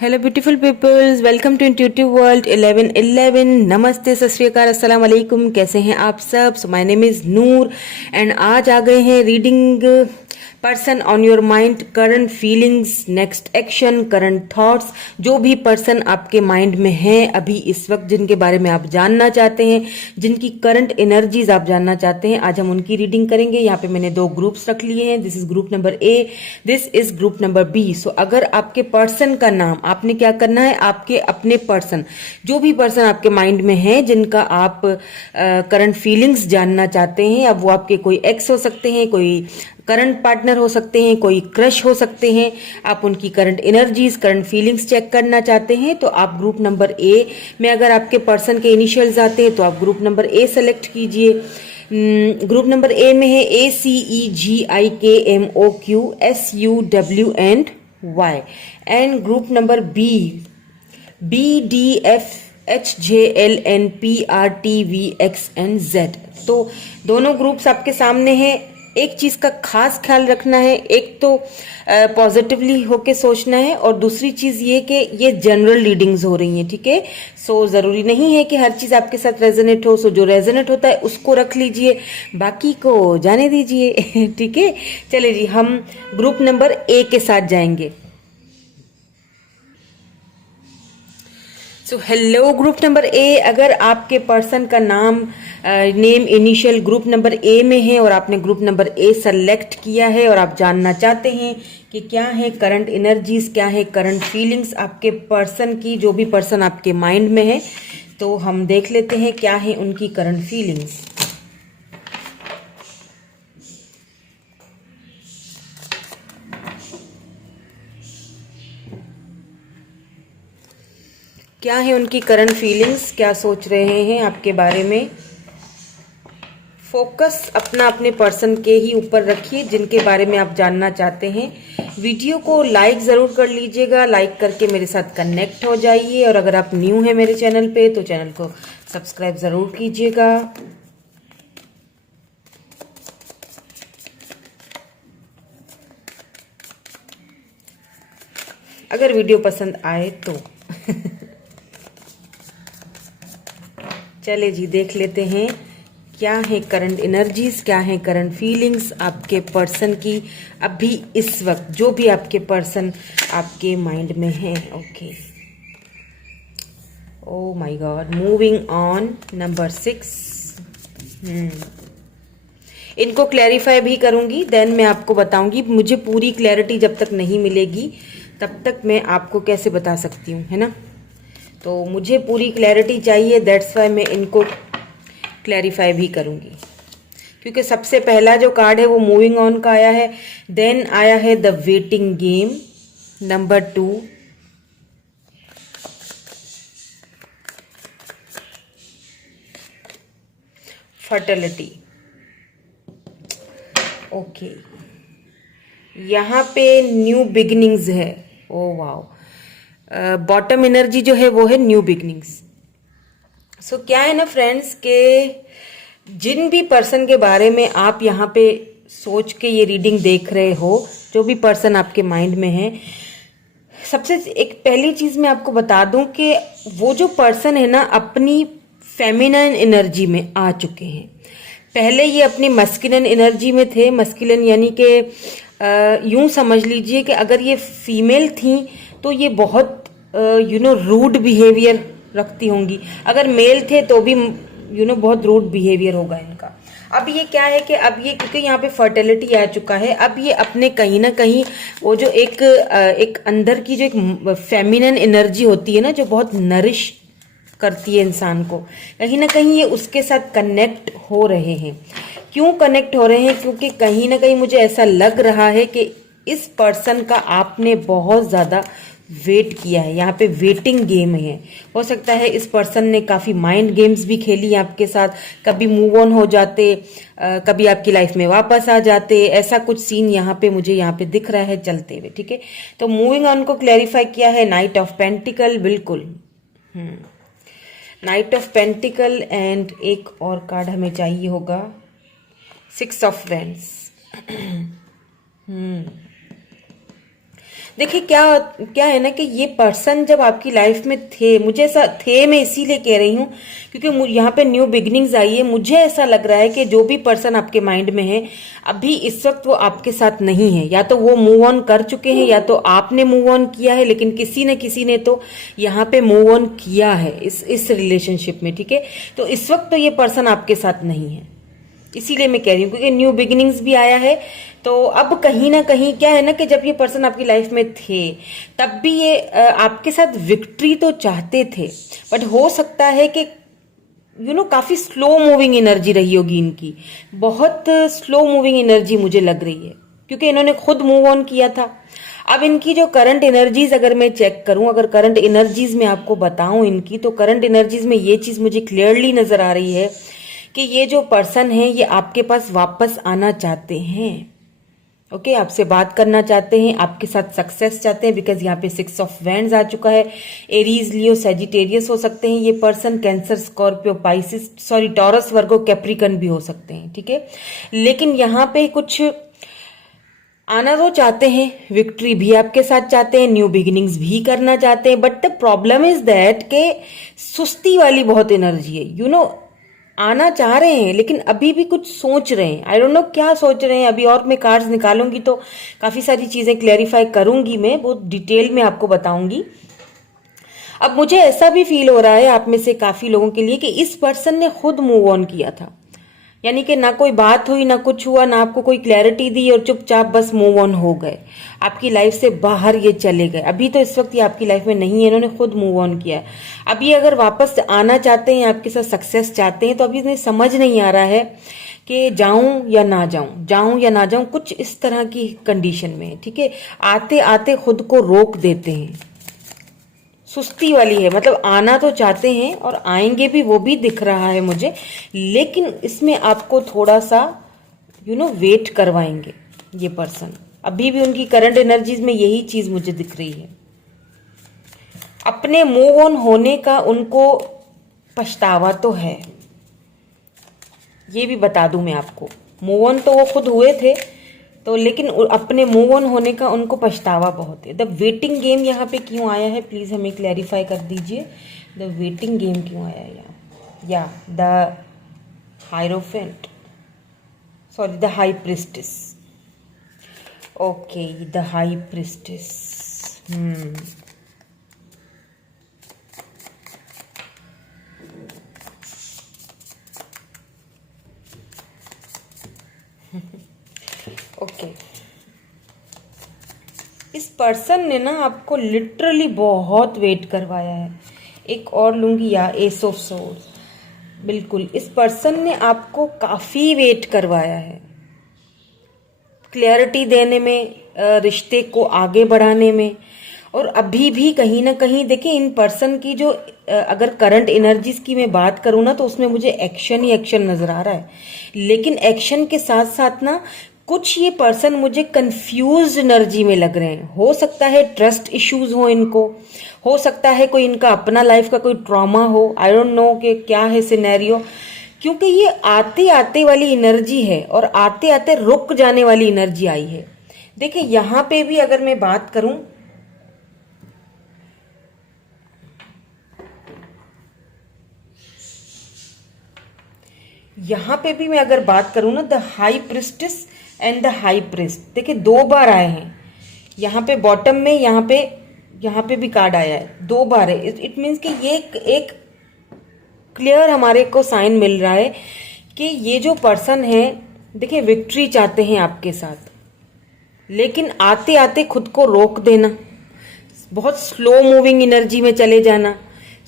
Hello beautiful peoples, welcome to intuitive world 1111। नमस्ते, सत श्री अकाल, अस्सलाम वालेकुम। कैसे हैं आप सब? So my name is Noor and आज आ गए हैं reading person on your mind, current feelings, next action, current thoughts. जो भी पर्सन आपके माइंड में है अभी इस वक्त, जिनके बारे में आप जानना चाहते हैं, जिनकी करंट एनर्जीज आप जानना चाहते हैं, आज हम उनकी रीडिंग करेंगे। यहाँ पे मैंने दो ग्रुप्स रख लिए हैं। This is group number A, this is group number B. So अगर आपके पर्सन का नाम, आपने क्या करना है, आपके अपने पर्सन, जो भी पर्सन आपके माइंड में है, जिनका आप करंट फीलिंग्स जानना चाहते हैं, अब वो आपके कोई एक्स हो सकते हैं, कोई करंट पार्टनर हो सकते हैं, कोई क्रश हो सकते हैं, आप उनकी current energies, current feelings check करना चाहते हैं, तो आप ग्रुप नंबर ए में, अगर आपके पर्सन के इनिशियल्स आते हैं तो आप ग्रुप नंबर ए सेलेक्ट कीजिए। ग्रुप नंबर ए में है ACEGIKMOQSUWN and group number B BDFHJLNPRTVXNZ। तो दोनों ग्रुप्स आपके सामने हैं। एक चीज का खास ख्याल रखना है, एक तो पॉजिटिवली होके सोचना है, और दूसरी चीज ये कि ये जनरल रीडिंग्स हो रही हैं, ठीक है। सो जरूरी नहीं है कि हर चीज आपके साथ रेजोनेट हो। सो जो रेजोनेट होता है उसको रख लीजिए, बाकी को जाने दीजिए। ठीक है, चलिए जी, हम ग्रुप नंबर ए के साथ जाएंगे। सो हेलो ग्रुप नंबर ए, अगर आपके पर्सन का नाम, name initial group number A में है और आपने ग्रुप नंबर ए सेलेक्ट किया है और आप जानना चाहते हैं कि क्या है करंट एनर्जीज, क्या है करंट फीलिंग्स आपके पर्सन की, जो भी पर्सन आपके माइंड में है, तो हम देख लेते हैं क्या है उनकी करंट फीलिंग्स। क्या है उनकी करंट फीलिंग्स, क्या सोच रहे हैं आपके बारे में। फोकस अपना अपने पर्सन के ही ऊपर रखिए जिनके बारे में आप जानना चाहते हैं। वीडियो को लाइक ज़रूर कर लीजिएगा, लाइक करके मेरे साथ कनेक्ट हो जाइए, और अगर आप न्यू हैं मेरे चैनल पे तो चैनल को सब्सक्राइब ज़रूर कीजिएगा। अगर वीडियो पसंद आए तो। चले जी, देख लेते हैं क्या है करंट एनर्जीज, क्या है करंट फीलिंग्स आपके पर्सन की अभी इस वक्त, जो भी आपके पर्सन आपके माइंड में है। Okay, O my God, moving on number 6। इनको क्लैरिफाई भी करूंगी, देन मैं आपको बताऊंगी। मुझे पूरी क्लैरिटी जब तक नहीं मिलेगी तब तक मैं आपको कैसे बता सकती हूँ, है ना। तो मुझे पूरी क्लैरिटी चाहिए, दैट्स वाई मैं इनको क्लैरिफाई भी करूंगी। क्योंकि सबसे पहला जो कार्ड है वो मूविंग ऑन का आया है, देन आया है the waiting game, number 2 fertility. Okay, यहाँ पे न्यू बिगिनिंग्स है। ओ वाओ, बॉटम एनर्जी जो है वो है न्यू बिगिनिंग्स। सो क्या है ना फ्रेंड्स, के जिन भी पर्सन के बारे में आप यहाँ पे सोच के ये रीडिंग देख रहे हो, जो भी पर्सन आपके माइंड में है, सबसे एक पहली चीज मैं आपको बता दूं कि वो जो पर्सन है ना, अपनी फेमिनिन एनर्जी में आ चुके हैं। पहले ये अपनी मस्कुलिन एनर्जी में थे। मस्कुलिन यानी कि यूं समझ लीजिए कि अगर ये फीमेल थी तो ये बहुत रूड बिहेवियर रखती होंगी, अगर मेल थे तो भी बहुत रूड बिहेवियर होगा इनका। अब ये क्या है कि अब ये, क्योंकि यहाँ पे फर्टिलिटी आ चुका है, अब ये अपने कहीं ना कहीं वो जो एक अंदर की जो एक फेमिनिन एनर्जी होती है ना, जो बहुत नरिश करती है इंसान को, कहीं ना कहीं ये उसके साथ कनेक्ट हो रहे हैं। क्यों कनेक्ट हो रहे हैं? क्योंकि कहीं ना कहीं मुझे ऐसा लग रहा है कि इस पर्सन का आपने बहुत ज़्यादा वेट किया है। यहाँ पे वेटिंग गेम है। हो सकता है इस पर्सन ने काफ़ी माइंड गेम्स भी खेली आपके साथ, कभी मूव ऑन हो जाते, कभी आपकी लाइफ में वापस आ जाते, ऐसा कुछ सीन यहाँ पे मुझे यहाँ पे दिख रहा है चलते हुए, ठीक है। तो मूविंग ऑन को क्लैरिफाई किया है नाइट ऑफ पेंटिकल, बिल्कुल नाइट ऑफ पेंटिकल, एंड एक और कार्ड हमें चाहिए होगा, 6 ऑफ वेंड्स। देखिए क्या क्या है ना कि ये पर्सन जब आपकी लाइफ में थे, मुझे ऐसा थे मैं इसीलिए कह रही हूँ क्योंकि यहाँ पे न्यू बिगनिंग्स आई है। मुझे ऐसा लग रहा है कि जो भी पर्सन आपके माइंड में है अभी इस वक्त वो आपके साथ नहीं है, या तो वो मूव ऑन कर चुके हैं या तो आपने मूव ऑन किया है, लेकिन किसी न किसी ने तो यहाँ पे मूव ऑन किया है इस रिलेशनशिप में, ठीक है। तो इस वक्त तो ये पर्सन आपके साथ नहीं है, इसीलिए मैं कह रही हूँ क्योंकि न्यू बिगिनिंग्स भी आया है। तो अब कहीं ना कहीं क्या है ना कि जब ये पर्सन आपकी लाइफ में थे तब भी ये आपके साथ विक्ट्री तो चाहते थे, बट हो सकता है कि काफी स्लो मूविंग एनर्जी रही होगी इनकी, बहुत स्लो मूविंग एनर्जी मुझे लग रही है क्योंकि इन्होंने खुद मूव ऑन किया था। अब इनकी जो करंट एनर्जीज अगर मैं चेक करूं, अगर करंट एनर्जीज में आपको बताऊं इनकी, तो करंट एनर्जीज में ये चीज मुझे क्लियरली नजर आ रही है कि ये जो पर्सन है ये आपके पास वापस आना चाहते हैं। ओके, आपसे बात करना चाहते हैं, आपके साथ सक्सेस चाहते हैं, बिकॉज यहाँ पे 6 ऑफ वैंड्स आ चुका है। एरीज, लियो, सेजिटेरियस हो सकते हैं ये person, Cancer, Scorpio, Pisces, sorry Taurus, Virgo, Capricorn भी हो सकते हैं, ठीक है। लेकिन यहाँ पे कुछ आना तो चाहते हैं, विक्ट्री भी आपके साथ चाहते हैं, न्यू बिगिनिंग्स भी करना चाहते हैं, but the problem is that के सुस्ती वाली बहुत एनर्जी है। आना चाह रहे हैं लेकिन अभी भी कुछ सोच रहे हैं, आई डोंट नो क्या सोच रहे हैं। अभी और मैं कार्ड्स निकालूंगी तो काफी सारी चीजें क्लैरिफाई करूंगी, मैं बहुत डिटेल में आपको बताऊंगी। अब मुझे ऐसा भी फील हो रहा है आप में से काफी लोगों के लिए कि इस पर्सन ने खुद मूव ऑन किया था, यानी कि ना कोई बात हुई, ना कुछ हुआ, ना आपको कोई क्लैरिटी दी, और चुपचाप बस मूव ऑन हो गए, आपकी लाइफ से बाहर ये चले गए। अभी तो इस वक्त ये आपकी लाइफ में नहीं है, इन्होंने खुद मूव ऑन किया है। अभी अगर वापस आना चाहते हैं, आपके साथ सक्सेस चाहते हैं, तो अभी इन्हें समझ नहीं आ रहा है कि जाऊं या ना जाऊं, जाऊं या ना जाऊं, कुछ इस तरह की कंडीशन में, ठीक है। आते आते खुद को रोक देते हैं, सुस्ती वाली है, मतलब आना तो चाहते हैं और आएंगे भी, वो भी दिख रहा है मुझे, लेकिन इसमें आपको थोड़ा सा वेट करवाएंगे ये पर्सन। अभी भी उनकी करंट एनर्जीज में यही चीज मुझे दिख रही है। अपने मूव ऑन होने का उनको पछतावा तो है, ये भी बता दूं मैं आपको। मूव ऑन तो वो खुद हुए थे तो, लेकिन अपने मूव ऑन होने का उनको पछतावा बहुत है। द वेटिंग गेम यहाँ पे क्यों आया है, प्लीज हमें क्लैरिफाई कर दीजिए। द वेटिंग गेम क्यों आया है यहाँ, या the hierophant, sorry the high priestess. Okay, the high priestess. Okay, इस पर्सन ने ना आपको लिटरली बहुत वेट करवाया है। एक और लूंगी, या एस ऑफ सोर्ड्स। बिल्कुल, इस पर्सन ने आपको काफी वेट करवाया है, क्लैरिटी देने में, रिश्ते को आगे बढ़ाने में। और अभी भी कहीं ना कहीं देखिए इन पर्सन की जो अगर करंट एनर्जीज की मैं बात करूं ना, तो उसमें मुझे एक्शन ही एक्शन नजर आ रहा है। लेकिन एक्शन के साथ साथ ना कुछ ये पर्सन मुझे कंफ्यूज एनर्जी में लग रहे हैं। हो सकता है ट्रस्ट इश्यूज हो इनको, हो सकता है कोई इनका अपना लाइफ का कोई ट्रॉमा हो, आई डोंट नो कि क्या है सिनेरियो, क्योंकि ये आते आते वाली एनर्जी है और आते आते रुक जाने वाली एनर्जी आई है। देखिए यहां पे भी अगर मैं बात करूं, यहां पे भी मैं अगर बात करूं ना, the high priestess and the high priest, देखिए 2 बार आए हैं यहाँ पे बॉटम में, यहाँ पे भी कार्ड आया है, 2 बार है। इट मीन्स कि ये एक क्लियर हमारे को साइन मिल रहा है कि ये जो पर्सन है, देखिए विक्ट्री चाहते हैं आपके साथ, लेकिन आते आते खुद को रोक देना, बहुत स्लो मूविंग एनर्जी में चले जाना,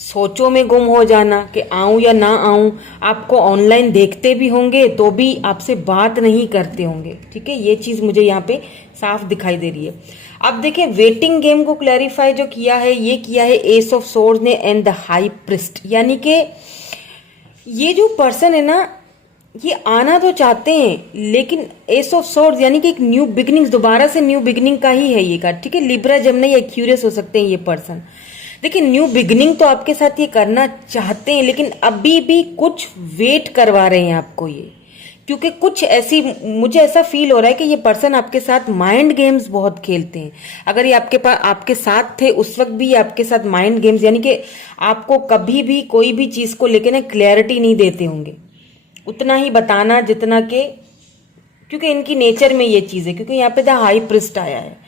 सोचों में गुम हो जाना कि आऊं या ना आऊं। आपको ऑनलाइन देखते भी होंगे तो भी आपसे बात नहीं करते होंगे, ठीक है। ये चीज मुझे यहाँ पे साफ दिखाई दे रही है। अब देखिए वेटिंग गेम को क्लैरिफाई जो किया है, ये किया है एस ऑफ सोर्ड्स ने एंड द हाई प्रिस्ट, यानी कि ये जो पर्सन है ना, ये आना तो चाहते हैं, लेकिन एस ऑफ सोर्ड्स यानी कि एक न्यू बिगनिंग, दोबारा से न्यू बिगनिंग का ही है ये कार्ड, ठीक है। लिब्रा, जेमिनी या एक्यूरियस हो सकते हैं ये पर्सन। देखिए न्यू बिगनिंग तो आपके साथ ये करना चाहते हैं, लेकिन अभी भी कुछ वेट करवा रहे हैं आपको ये, क्योंकि कुछ ऐसी, मुझे ऐसा फील हो रहा है कि ये पर्सन आपके साथ माइंड गेम्स बहुत खेलते हैं। अगर ये आपके पास आपके साथ थे उस वक्त भी ये आपके साथ माइंड गेम्स, यानी कि आपको कभी भी कोई भी चीज को लेकर ना क्लैरिटी नहीं देते होंगे, उतना ही बताना जितना के, क्योंकि इनकी नेचर में ये चीज है, क्योंकि यहाँ पे द हाई प्रिस्ट आया है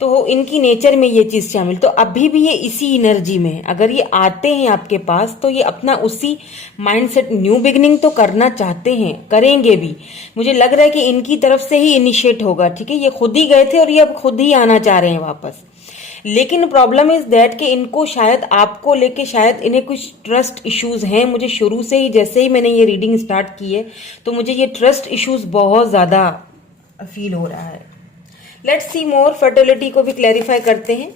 तो इनकी नेचर में ये चीज शामिल। तो अभी भी ये इसी एनर्जी में है। अगर ये आते हैं आपके पास तो ये अपना उसी माइंडसेट, न्यू बिगनिंग तो करना चाहते हैं, करेंगे भी। मुझे लग रहा है कि इनकी तरफ से ही इनिशिएट होगा, ठीक है। ये खुद ही गए थे और ये अब खुद ही आना चाह रहे हैं वापस। लेकिन प्रॉब्लम इज दैट कि इनको शायद आपको लेके शायद इन्हें कुछ ट्रस्ट इश्यूज हैं। मुझे शुरू से ही, जैसे ही मैंने ये रीडिंग स्टार्ट की है तो मुझे ये ट्रस्ट इश्यूज बहुत ज्यादा फील हो रहा है। लेट्स सी मोर, फर्टिलिटी को भी क्लैरिफाई करते हैं,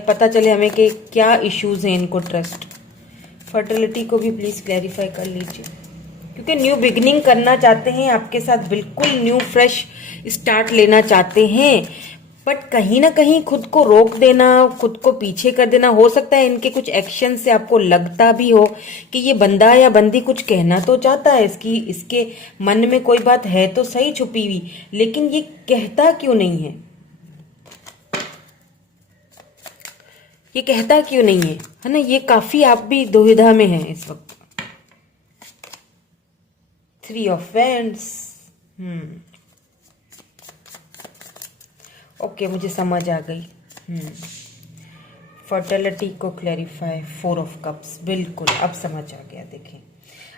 पता चले हमें कि क्या इश्यूज हैं इनको। ट्रस्ट, फर्टिलिटी को भी प्लीज क्लैरिफाई कर लीजिए, क्योंकि न्यू बिगनिंग करना चाहते हैं आपके साथ, बिल्कुल न्यू फ्रेश स्टार्ट लेना चाहते हैं, बट कहीं ना कहीं खुद को रोक देना, खुद को पीछे कर देना। हो सकता है इनके कुछ एक्शन से आपको लगता भी हो कि ये बंदा या बंदी कुछ कहना तो चाहता है, इसके मन में कोई बात है तो सही छुपी हुई, लेकिन ये कहता क्यों नहीं है, ये कहता क्यों नहीं है ना। ये काफी आप भी दुविधा में हैं इस वक्त। 3 ऑफ वैंड्स, ओके, मुझे समझ आ गई। फर्टिलिटी को क्लैरिफाई, 4 ऑफ कप्स, बिल्कुल अब समझ आ गया। देखें,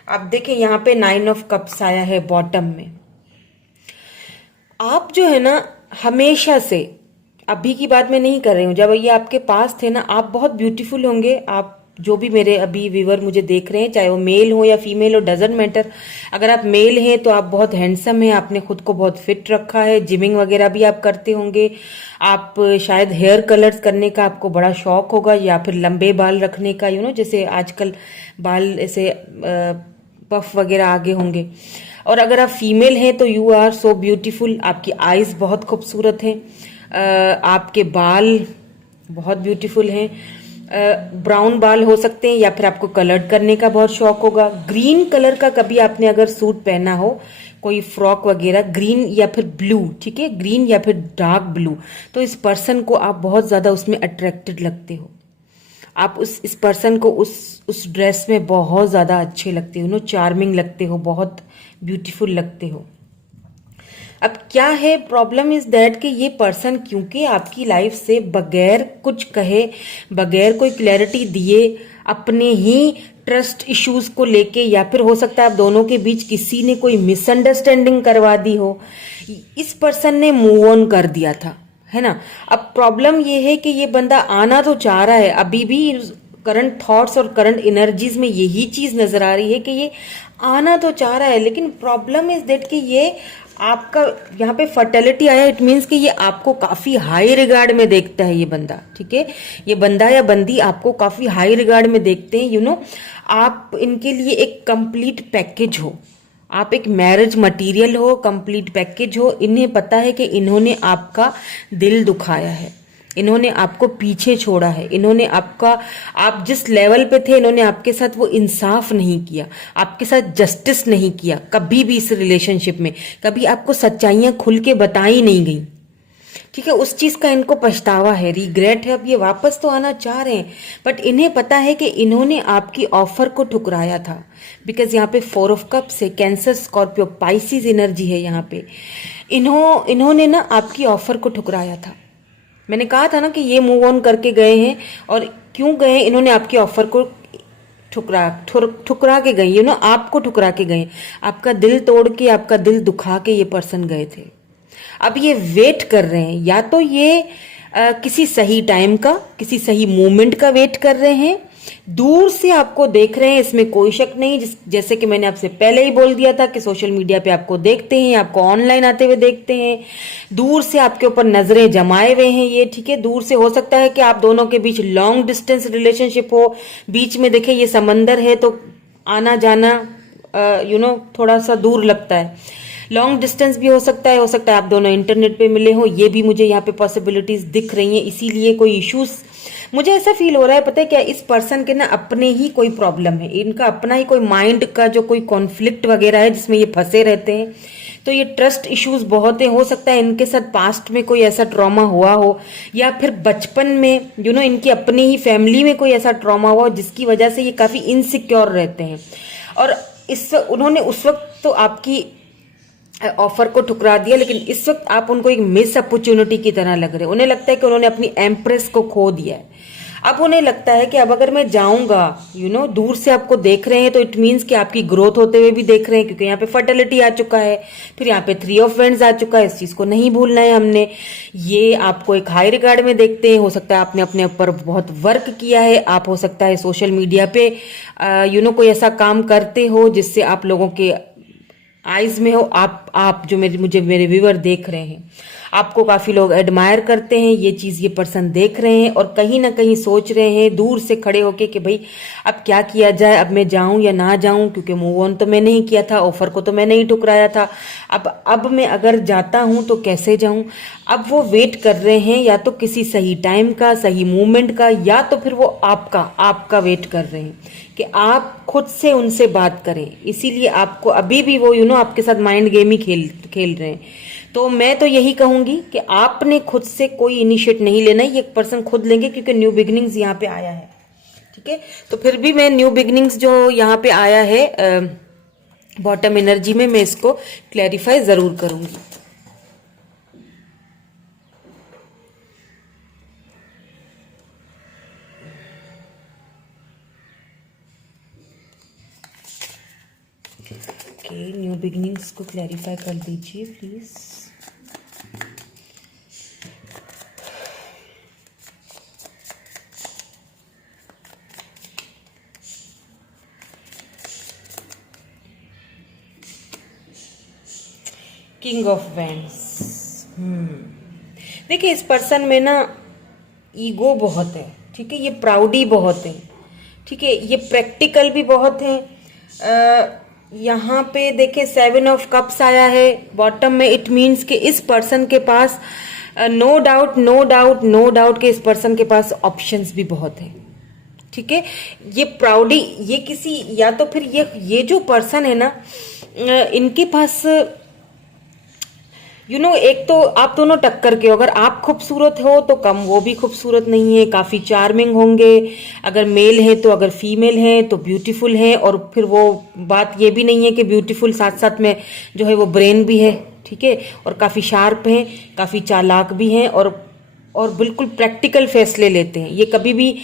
अब देखें यहाँ पे 9 ऑफ कप्स आया है बॉटम में। आप जो है ना, हमेशा से, अभी की बात मैं नहीं कर रही हूँ, जब ये आपके पास थे ना, आप बहुत ब्यूटीफुल होंगे। आप जो भी मेरे अभी व्यूअर मुझे देख रहे हैं, चाहे वो मेल हो या फीमेल हो, डजेंट मैटर। अगर आप मेल हैं तो आप बहुत हैंडसम हैं, आपने खुद को बहुत फिट रखा है, जिमिंग वगैरह भी आप करते होंगे। आप शायद हेयर कलर्स करने का आपको बड़ा शौक होगा, या फिर लंबे बाल रखने का, जैसे आजकल बाल ऐसे पफ वगैरह आगे होंगे। और अगर आप फीमेल हैं तो यू आर सो ब्यूटीफुल, आपकी आईज बहुत खूबसूरत हैं, आपके बाल बहुत ब्यूटीफुल हैं। ब्राउन बाल हो सकते हैं, या फिर आपको कलर्ड करने का बहुत शौक होगा। ग्रीन कलर का कभी आपने अगर सूट पहना हो, कोई फ्रॉक वगैरह, ग्रीन या फिर ब्लू, ठीक है, ग्रीन या फिर डार्क ब्लू, तो इस पर्सन को आप बहुत ज्यादा उसमें अट्रैक्टेड लगते हो। आप इस पर्सन को उस ड्रेस में बहुत ज्यादा अच्छे लगते हो, चार्मिंग लगते हो, बहुत ब्यूटीफुल लगते हो। अब क्या है, प्रॉब्लम इज दैट कि ये पर्सन क्योंकि आपकी लाइफ से बगैर कुछ कहे, बगैर कोई क्लैरिटी दिए, अपने ही ट्रस्ट इश्यूज को लेके, या फिर हो सकता है आप दोनों के बीच किसी ने कोई मिसअंडरस्टैंडिंग करवा दी हो, इस पर्सन ने मूव ऑन कर दिया था, है ना। अब प्रॉब्लम ये है कि ये बंदा आना तो चाह रहा है, अभी भी करंट थॉट्स और करंट एनर्जीज में यही चीज नजर आ रही है कि ये आना तो चाह रहा है, लेकिन प्रॉब्लम इज दैट कि ये आपका, यहाँ पे फर्टिलिटी आया, इट मीन्स कि ये आपको काफी हाई रिगार्ड में देखता है ये बंदा, ठीक है। ये बंदा या बंदी आपको काफी हाई रिगार्ड में देखते हैं, आप इनके लिए एक कंप्लीट पैकेज हो, आप एक मैरिज मटेरियल हो, कंप्लीट पैकेज हो। इन्हें पता है कि इन्होंने आपका दिल दुखाया है, इन्होंने आपको पीछे छोड़ा है, इन्होंने आप जिस लेवल पे थे, इन्होंने आपके साथ वो इंसाफ नहीं किया, आपके साथ जस्टिस नहीं किया कभी भी। इस रिलेशनशिप में कभी आपको सच्चाइयां खुल के बताई नहीं गई, ठीक है। उस चीज का इनको पछतावा है, रिग्रेट है। अब ये वापस तो आना चाह रहे हैं, बट इन्हें पता है कि इन्होंने आपकी ऑफर को ठुकराया था, बिकॉज यहाँ पे 4 ऑफ कप्स है, कैंसर, स्कॉर्पियो, पाइसिस एनर्जी है यहाँ पे। इन्होंने ना आपकी ऑफर को ठुकराया था। मैंने कहा था ना कि ये मूव ऑन करके गए हैं, और क्यों गए, इन्होंने आपकी ऑफर को ठुकरा के गए, आपको ठुकरा के गए, आपका दिल तोड़ के, आपका दिल दुखा के ये पर्सन गए थे। अब ये वेट कर रहे हैं, या तो ये किसी सही टाइम का, किसी सही मोमेंट का वेट कर रहे हैं, दूर से आपको देख रहे हैं, इसमें कोई शक नहीं। जैसे कि मैंने आपसे पहले ही बोल दिया था कि सोशल मीडिया पे आपको देखते हैं, आपको ऑनलाइन आते हुए देखते हैं, दूर से आपके ऊपर नजरें जमाए हुए हैं ये, ठीक है। दूर से हो सकता है कि आप दोनों के बीच लॉन्ग डिस्टेंस रिलेशनशिप हो, बीच में देखे ये समंदर है तो आना जाना थोड़ा सा दूर लगता है। लॉन्ग डिस्टेंस भी हो सकता है आप दोनों इंटरनेट पे मिले हो, ये भी मुझे यहाँ पे पॉसिबिलिटीज दिख रही हैं। इसीलिए कोई इश्यूज मुझे ऐसा फील हो रहा है, पता है क्या, इस पर्सन के ना अपने ही कोई प्रॉब्लम है, इनका अपना ही कोई माइंड का जो कोई कॉन्फ्लिक्ट वगैरह है जिसमें ये फंसे रहते हैं। तो ये ट्रस्ट इश्यूज बहुत है, हो सकता है इनके साथ पास्ट में कोई ऐसा ट्रॉमा हुआ हो, या फिर बचपन में इनकी अपनी ही फैमिली में कोई ऐसा ट्रॉमा हुआ हो जिसकी वजह से ये काफी इनसिक्योर रहते हैं। और उन्होंने उस वक्त तो आपकी ऑफर को ठुकरा दिया, लेकिन इस वक्त आप उनको एक मिस अपॉर्चुनिटी की तरह लग रहे हैं। उन्हें लगता है कि उन्होंने अपनी एम्प्रेस को खो दिया है। अब उन्हें लगता है कि अब अगर मैं जाऊंगा, दूर से आपको देख रहे हैं तो इट मीन्स कि आपकी ग्रोथ होते हुए भी देख रहे हैं, क्योंकि यहाँ पे फर्टिलिटी आ चुका है, फिर यहाँ पे 3 ऑफ वैंड्स आ चुका है। इस चीज को नहीं भूलना है हमने। ये आपको एक हाई रिगार्ड में देखते हैं। हो सकता है आपने अपने ऊपर बहुत वर्क किया है। आप हो सकता है सोशल मीडिया पे कोई ऐसा काम करते हो जिससे आप लोगों के आइज में हो। आप जो मेरे व्यूअर देख रहे हैं, आपको काफी लोग एडमायर करते हैं। ये चीज ये पर्सन देख रहे हैं और कहीं ना कहीं सोच रहे हैं दूर से खड़े होके कि भाई अब क्या किया जाए, अब मैं जाऊं या ना जाऊं, क्योंकि मूव ऑन तो मैं नहीं किया था, ऑफर को तो मैं नहीं ठुकराया था। अब मैं अगर जाता हूं तो कैसे जाऊं। अब वो वेट कर रहे हैं या तो किसी सही टाइम का, सही मूवमेंट का, या तो फिर वो आपका वेट कर रहे हैं कि आप खुद से उनसे बात करें। इसीलिए आपको अभी भी वो आपके साथ माइंड गेम ही खेल रहे हैं। तो मैं तो यही कहूंगी कि आपने खुद से कोई इनिशिएट नहीं लेना, ये एक पर्सन खुद लेंगे, क्योंकि न्यू बिगिनिंग्स यहाँ पे आया है। ठीक है, तो फिर भी मैं न्यू बिगिनिंग्स जो यहाँ पे आया है बॉटम एनर्जी में, मैं इसको क्लैरिफाई जरूर करूंगी। न्यू बिगिनिंग्स को क्लैरिफाई कर दीजिए प्लीज। King of wands. देखिए, इस पर्सन में ना ईगो बहुत है। ठीक है, ये प्राउडी बहुत है। ठीक है, ये प्रैक्टिकल भी बहुत है। यहाँ पे देखिए 7 ऑफ कप्स आया है बॉटम में। इट मीन्स कि इस पर्सन के पास नो डाउट कि इस पर्सन के पास ऑप्शंस भी बहुत है। ठीक है, ये प्राउडी, ये किसी, या तो फिर ये जो पर्सन है ना, इनके पास एक तो आप दोनों टक्कर के हो। अगर आप खूबसूरत हो तो कम वो भी खूबसूरत नहीं है, काफी चार्मिंग होंगे। अगर मेल है तो, अगर फीमेल है तो ब्यूटीफुल है। और फिर वो बात ये भी नहीं है कि ब्यूटीफुल साथ साथ में जो है वो ब्रेन भी है। ठीक है, और काफी शार्प है, काफी चालाक भी हैं, और बिल्कुल प्रैक्टिकल फैसले लेते हैं। ये कभी भी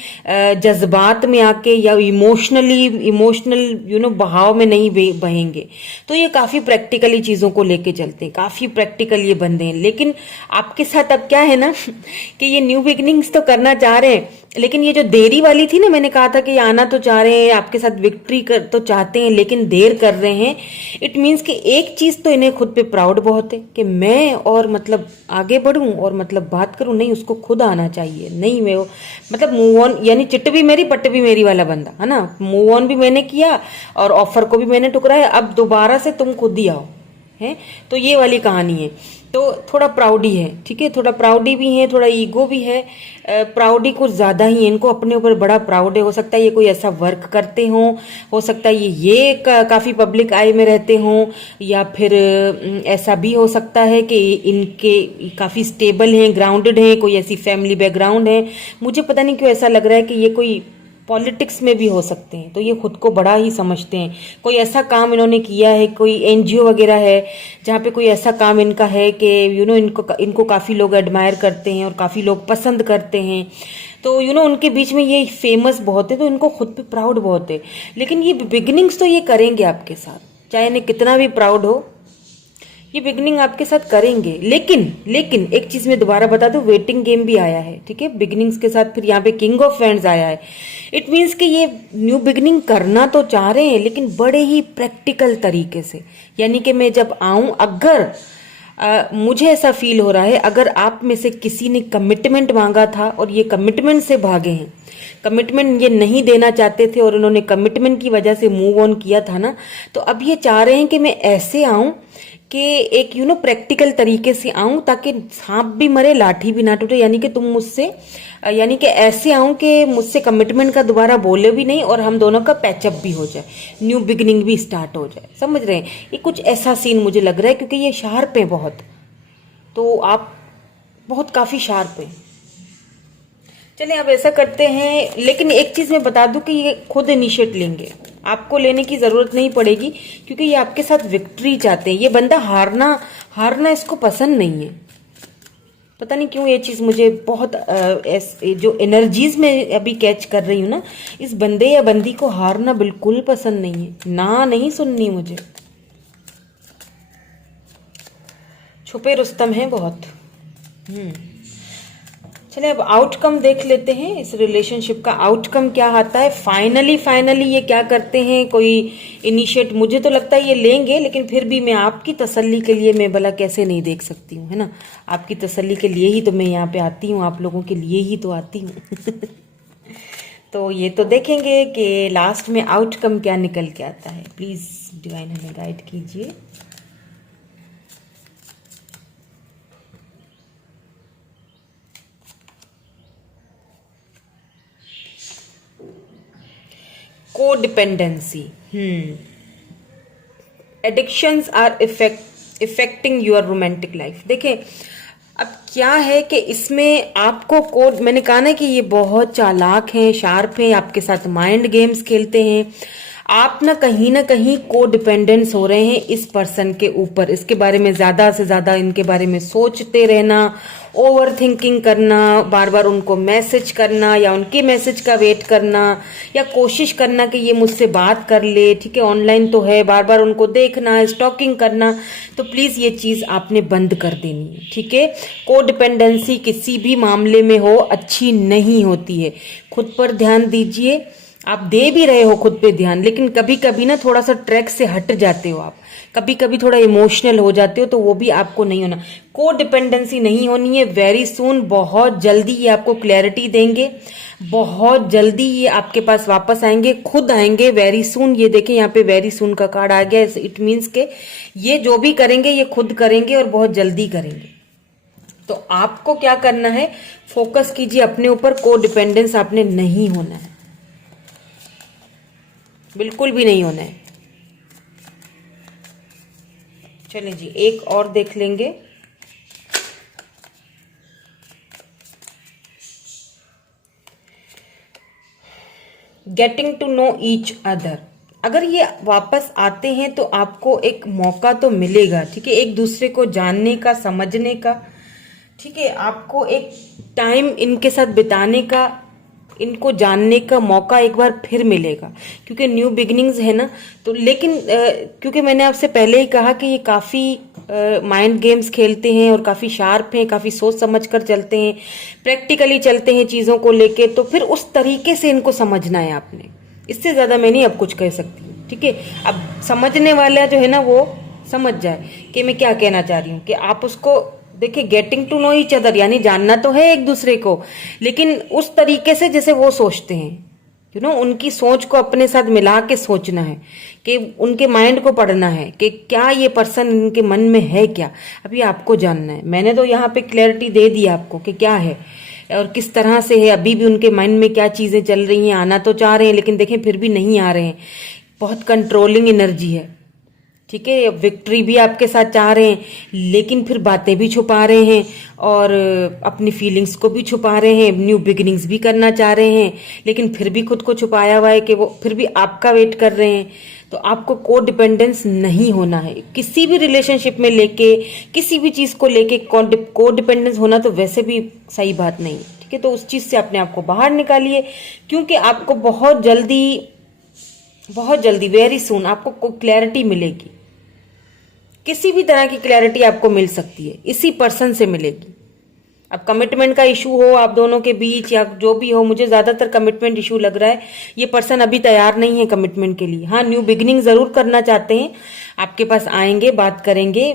जज्बात में आके या इमोशनल बहाव में नहीं बहेंगे। तो ये काफी प्रैक्टिकली चीजों को लेके चलते हैं, काफी प्रैक्टिकल ये बंदे हैं। लेकिन आपके साथ अब क्या है ना कि ये न्यू बिगिनिंग्स तो करना चाह रहे हैं, लेकिन ये जो देरी वाली थी ना, मैंने कहा था कि ये आना तो चाह रहे हैं, आपके साथ विक्ट्री तो चाहते हैं, लेकिन देर कर रहे हैं। इट मीन्स कि एक चीज तो इन्हें खुद पे प्राउड बहुत है कि मैं और मतलब आगे बढ़ूं और मतलब बात करूं, नहीं, उसको खुद आना चाहिए। नहीं, मैं मतलब मूव ऑन, यानी चिट भी मेरी पट भी मेरी वाला बंदा है ना। मूव ऑन भी मैंने किया और ऑफर को भी मैंने ठुकराया, अब दोबारा से तुम खुद ही आओ है। तो ये वाली कहानी है। तो थोड़ा प्राउडी है। ठीक है, थोड़ा प्राउडी भी है, थोड़ा ईगो भी है। प्राउडी कुछ ज्यादा ही है, इनको अपने ऊपर बड़ा प्राउड है। हो सकता है ये कोई ऐसा वर्क करते हो सकता है ये काफी पब्लिक आई में रहते हों, या फिर ऐसा भी हो सकता है कि इनके काफी स्टेबल हैं, ग्राउंडेड हैं, कोई ऐसी फैमिली बैकग्राउंड है। मुझे पता नहीं क्यों ऐसा लग रहा है कि ये कोई पॉलिटिक्स में भी हो सकते हैं। तो ये खुद को बड़ा ही समझते हैं। कोई ऐसा काम इन्होंने किया है, कोई एनजीओ वगैरह है जहाँ पे कोई ऐसा काम इनका है कि इनको काफी लोग एडमायर करते हैं और काफी लोग पसंद करते हैं। तो उनके बीच में ये फेमस बहुत है, तो इनको खुद पे प्राउड बहुत है। लेकिन ये बिगिनिंग्स तो ये करेंगे आपके साथ, चाहे इन्हें कितना भी प्राउड हो, ये बिगिनिंग आपके साथ करेंगे। लेकिन एक चीज मैं दोबारा बता दूं, वेटिंग गेम भी आया है। ठीक है, बिगिनिंग्स के साथ फिर यहाँ पे किंग ऑफ वैंड्स आया है। इट मीन्स कि ये न्यू बिगिनिंग करना तो चाह रहे हैं, लेकिन बड़े ही प्रैक्टिकल तरीके से। यानी कि मैं जब आऊं, अगर मुझे ऐसा फील हो रहा है, अगर आप में से किसी ने कमिटमेंट मांगा था और ये कमिटमेंट से भागे हैं, कमिटमेंट ये नहीं देना चाहते थे और उन्होंने कमिटमेंट की वजह से मूव ऑन किया था ना, तो अब ये चाह रहे हैं कि मैं ऐसे आऊं कि एक प्रैक्टिकल तरीके से आऊं, ताकि सांप भी मरे लाठी भी ना टूटे, यानी कि तुम मुझसे यानी कि ऐसे आऊं कि मुझसे कमिटमेंट का दोबारा बोले भी नहीं और हम दोनों का पैचअप भी हो जाए, न्यू बिगिनिंग भी स्टार्ट हो जाए। समझ रहे हैं? ये कुछ ऐसा सीन मुझे लग रहा है, क्योंकि ये शार्प है बहुत, तो आप बहुत काफी शार्प है। चलिए अब ऐसा करते हैं, लेकिन एक चीज मैं बता दूं कि ये खुद इनिशिएट लेंगे, आपको लेने की जरूरत नहीं पड़ेगी, क्योंकि ये आपके साथ विक्ट्री चाहते हैं। ये बंदा हारना हारना इसको पसंद नहीं है। पता नहीं क्यों ये चीज मुझे बहुत जो एनर्जीज में अभी कैच कर रही हूं ना, इस बंदे या बंदी को हारना बिल्कुल पसंद नहीं है। ना नहीं सुननी मुझे। छुपे रुस्तम है बहुत। चलिए अब आउटकम देख लेते हैं, इस रिलेशनशिप का आउटकम क्या आता है। फाइनली ये क्या करते हैं, कोई इनिशिएट, मुझे तो लगता है ये लेंगे, लेकिन फिर भी मैं आपकी तसल्ली के लिए मैं भला कैसे नहीं देख सकती हूँ, है ना। आपकी तसल्ली के लिए ही तो मैं यहाँ पे आती हूँ, आप लोगों के लिए ही तो आती हूँ। तो ये तो देखेंगे कि लास्ट में आउटकम क्या निकल के आता है। प्लीज डिवाइन हमें गाइड कीजिए। Codependency, addictions are affecting your romantic life. देखें अब क्या है कि इसमें आपको कोड, मैंने कहा ना कि ये बहुत चालाक हैं, शार्प हैं, आपके साथ माइंड गेम्स खेलते हैं। आप ना कहीं को डिपेंडेंस हो रहे हैं इस पर्सन के ऊपर। इसके बारे में ज्यादा से ज्यादा इनके बारे में सोचते रहना, ओवर थिंकिंग करना, बार बार उनको मैसेज करना या उनके मैसेज का वेट करना, या कोशिश करना कि ये मुझसे बात कर ले, ठीक है, ऑनलाइन तो है, बार बार उनको देखना, स्टॉकिंग करना। तो प्लीज ये चीज आपने बंद कर देनी है, ठीक है। को डिपेंडेंसी किसी भी मामले में हो अच्छी नहीं होती है। खुद पर ध्यान दीजिए। आप दे भी रहे हो खुद पे ध्यान, लेकिन कभी कभी ना थोड़ा सा ट्रैक से हट जाते हो आप, कभी कभी थोड़ा इमोशनल हो जाते हो, तो वो भी आपको नहीं होना। को डिपेंडेंसी नहीं होनी है। वेरी सून, बहुत जल्दी ये आपको क्लैरिटी देंगे, बहुत जल्दी ये आपके पास वापस आएंगे, खुद आएंगे वेरी सून। ये देखें यहाँ पे वेरी सून का कार्ड आ गया। इट मीन्स के ये जो भी करेंगे ये खुद करेंगे और बहुत जल्दी करेंगे। तो आपको क्या करना है, फोकस कीजिए अपने ऊपर। को डिपेंडेंस आपने नहीं होना है, बिल्कुल भी नहीं होना है। चलिए जी एक और देख लेंगे। Getting to know each other. अगर ये वापस आते हैं तो आपको एक मौका तो मिलेगा, ठीक है, एक दूसरे को जानने का, समझने का, ठीक है। आपको एक टाइम इनके साथ बिताने का, इनको जानने का मौका एक बार फिर मिलेगा, क्योंकि न्यू बिगिनिंग्स है ना। तो लेकिन क्योंकि मैंने आपसे पहले ही कहा कि ये काफी माइंड गेम्स खेलते हैं और काफी शार्प हैं, काफी सोच समझ कर चलते हैं, प्रैक्टिकली चलते हैं चीजों को लेके। तो फिर उस तरीके से इनको समझना है आपने। इससे ज्यादा मैं नहीं अब कुछ कह सकती हूँ, ठीक है। अब समझने वाला जो है ना वो समझ जाए कि मैं क्या कहना चाह रही हूँ, कि आप उसको देखिए। Getting to know each other यानी जानना तो है एक दूसरे को, लेकिन उस तरीके से जैसे वो सोचते हैं, उनकी सोच को अपने साथ मिला के सोचना है, कि उनके माइंड को पढ़ना है कि क्या ये पर्सन इनके मन में है, क्या अभी आपको जानना है। मैंने तो यहाँ पे क्लैरिटी दे दी आपको कि क्या है और किस तरह से है, अभी भी उनके माइंड में क्या चीजें चल रही हैं। आना तो चाह रहे हैं लेकिन देखें फिर भी नहीं आ रहे हैं। बहुत कंट्रोलिंग एनर्जी है, ठीक है। विक्ट्री भी आपके साथ चाह रहे हैं, लेकिन फिर बातें भी छुपा रहे हैं और अपनी फीलिंग्स को भी छुपा रहे हैं। न्यू बिगिनिंग्स भी करना चाह रहे हैं, लेकिन फिर भी खुद को छुपाया हुआ है कि वो फिर भी आपका वेट कर रहे हैं। तो आपको को डिपेंडेंस नहीं होना है किसी भी रिलेशनशिप में लेके, किसी भी चीज को लेके। को डिपेंडेंस होना तो वैसे भी सही बात नहीं, ठीक है। तो उस चीज से अपने आप को बाहर निकालिए, क्योंकि आपको बहुत जल्दी वेरी सून आपको क्लैरिटी मिलेगी। किसी भी तरह की क्लैरिटी आपको मिल सकती है, इसी पर्सन से मिलेगी। अब कमिटमेंट का इशू हो आप दोनों के बीच या जो भी हो, मुझे ज्यादातर कमिटमेंट इशू लग रहा है। ये पर्सन अभी तैयार नहीं है कमिटमेंट के लिए। हाँ, न्यू बिगिनिंग जरूर करना चाहते हैं, आपके पास आएंगे, बात करेंगे,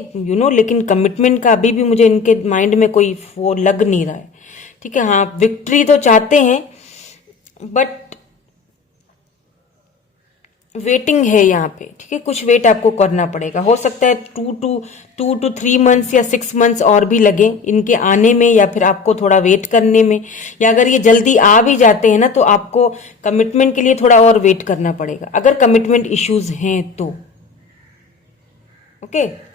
लेकिन कमिटमेंट का अभी भी मुझे इनके माइंड में कोई वो लग नहीं रहा है, ठीक है। हाँ, विक्ट्री तो चाहते हैं, बट वेटिंग है यहाँ पे, ठीक है, कुछ वेट आपको करना पड़ेगा। हो सकता है 2 to 3 months या 6 months और भी लगे इनके आने में, या फिर आपको थोड़ा वेट करने में, या अगर ये जल्दी आ भी जाते हैं ना तो आपको कमिटमेंट के लिए थोड़ा और वेट करना पड़ेगा, अगर कमिटमेंट इश्यूज हैं तो। ओके,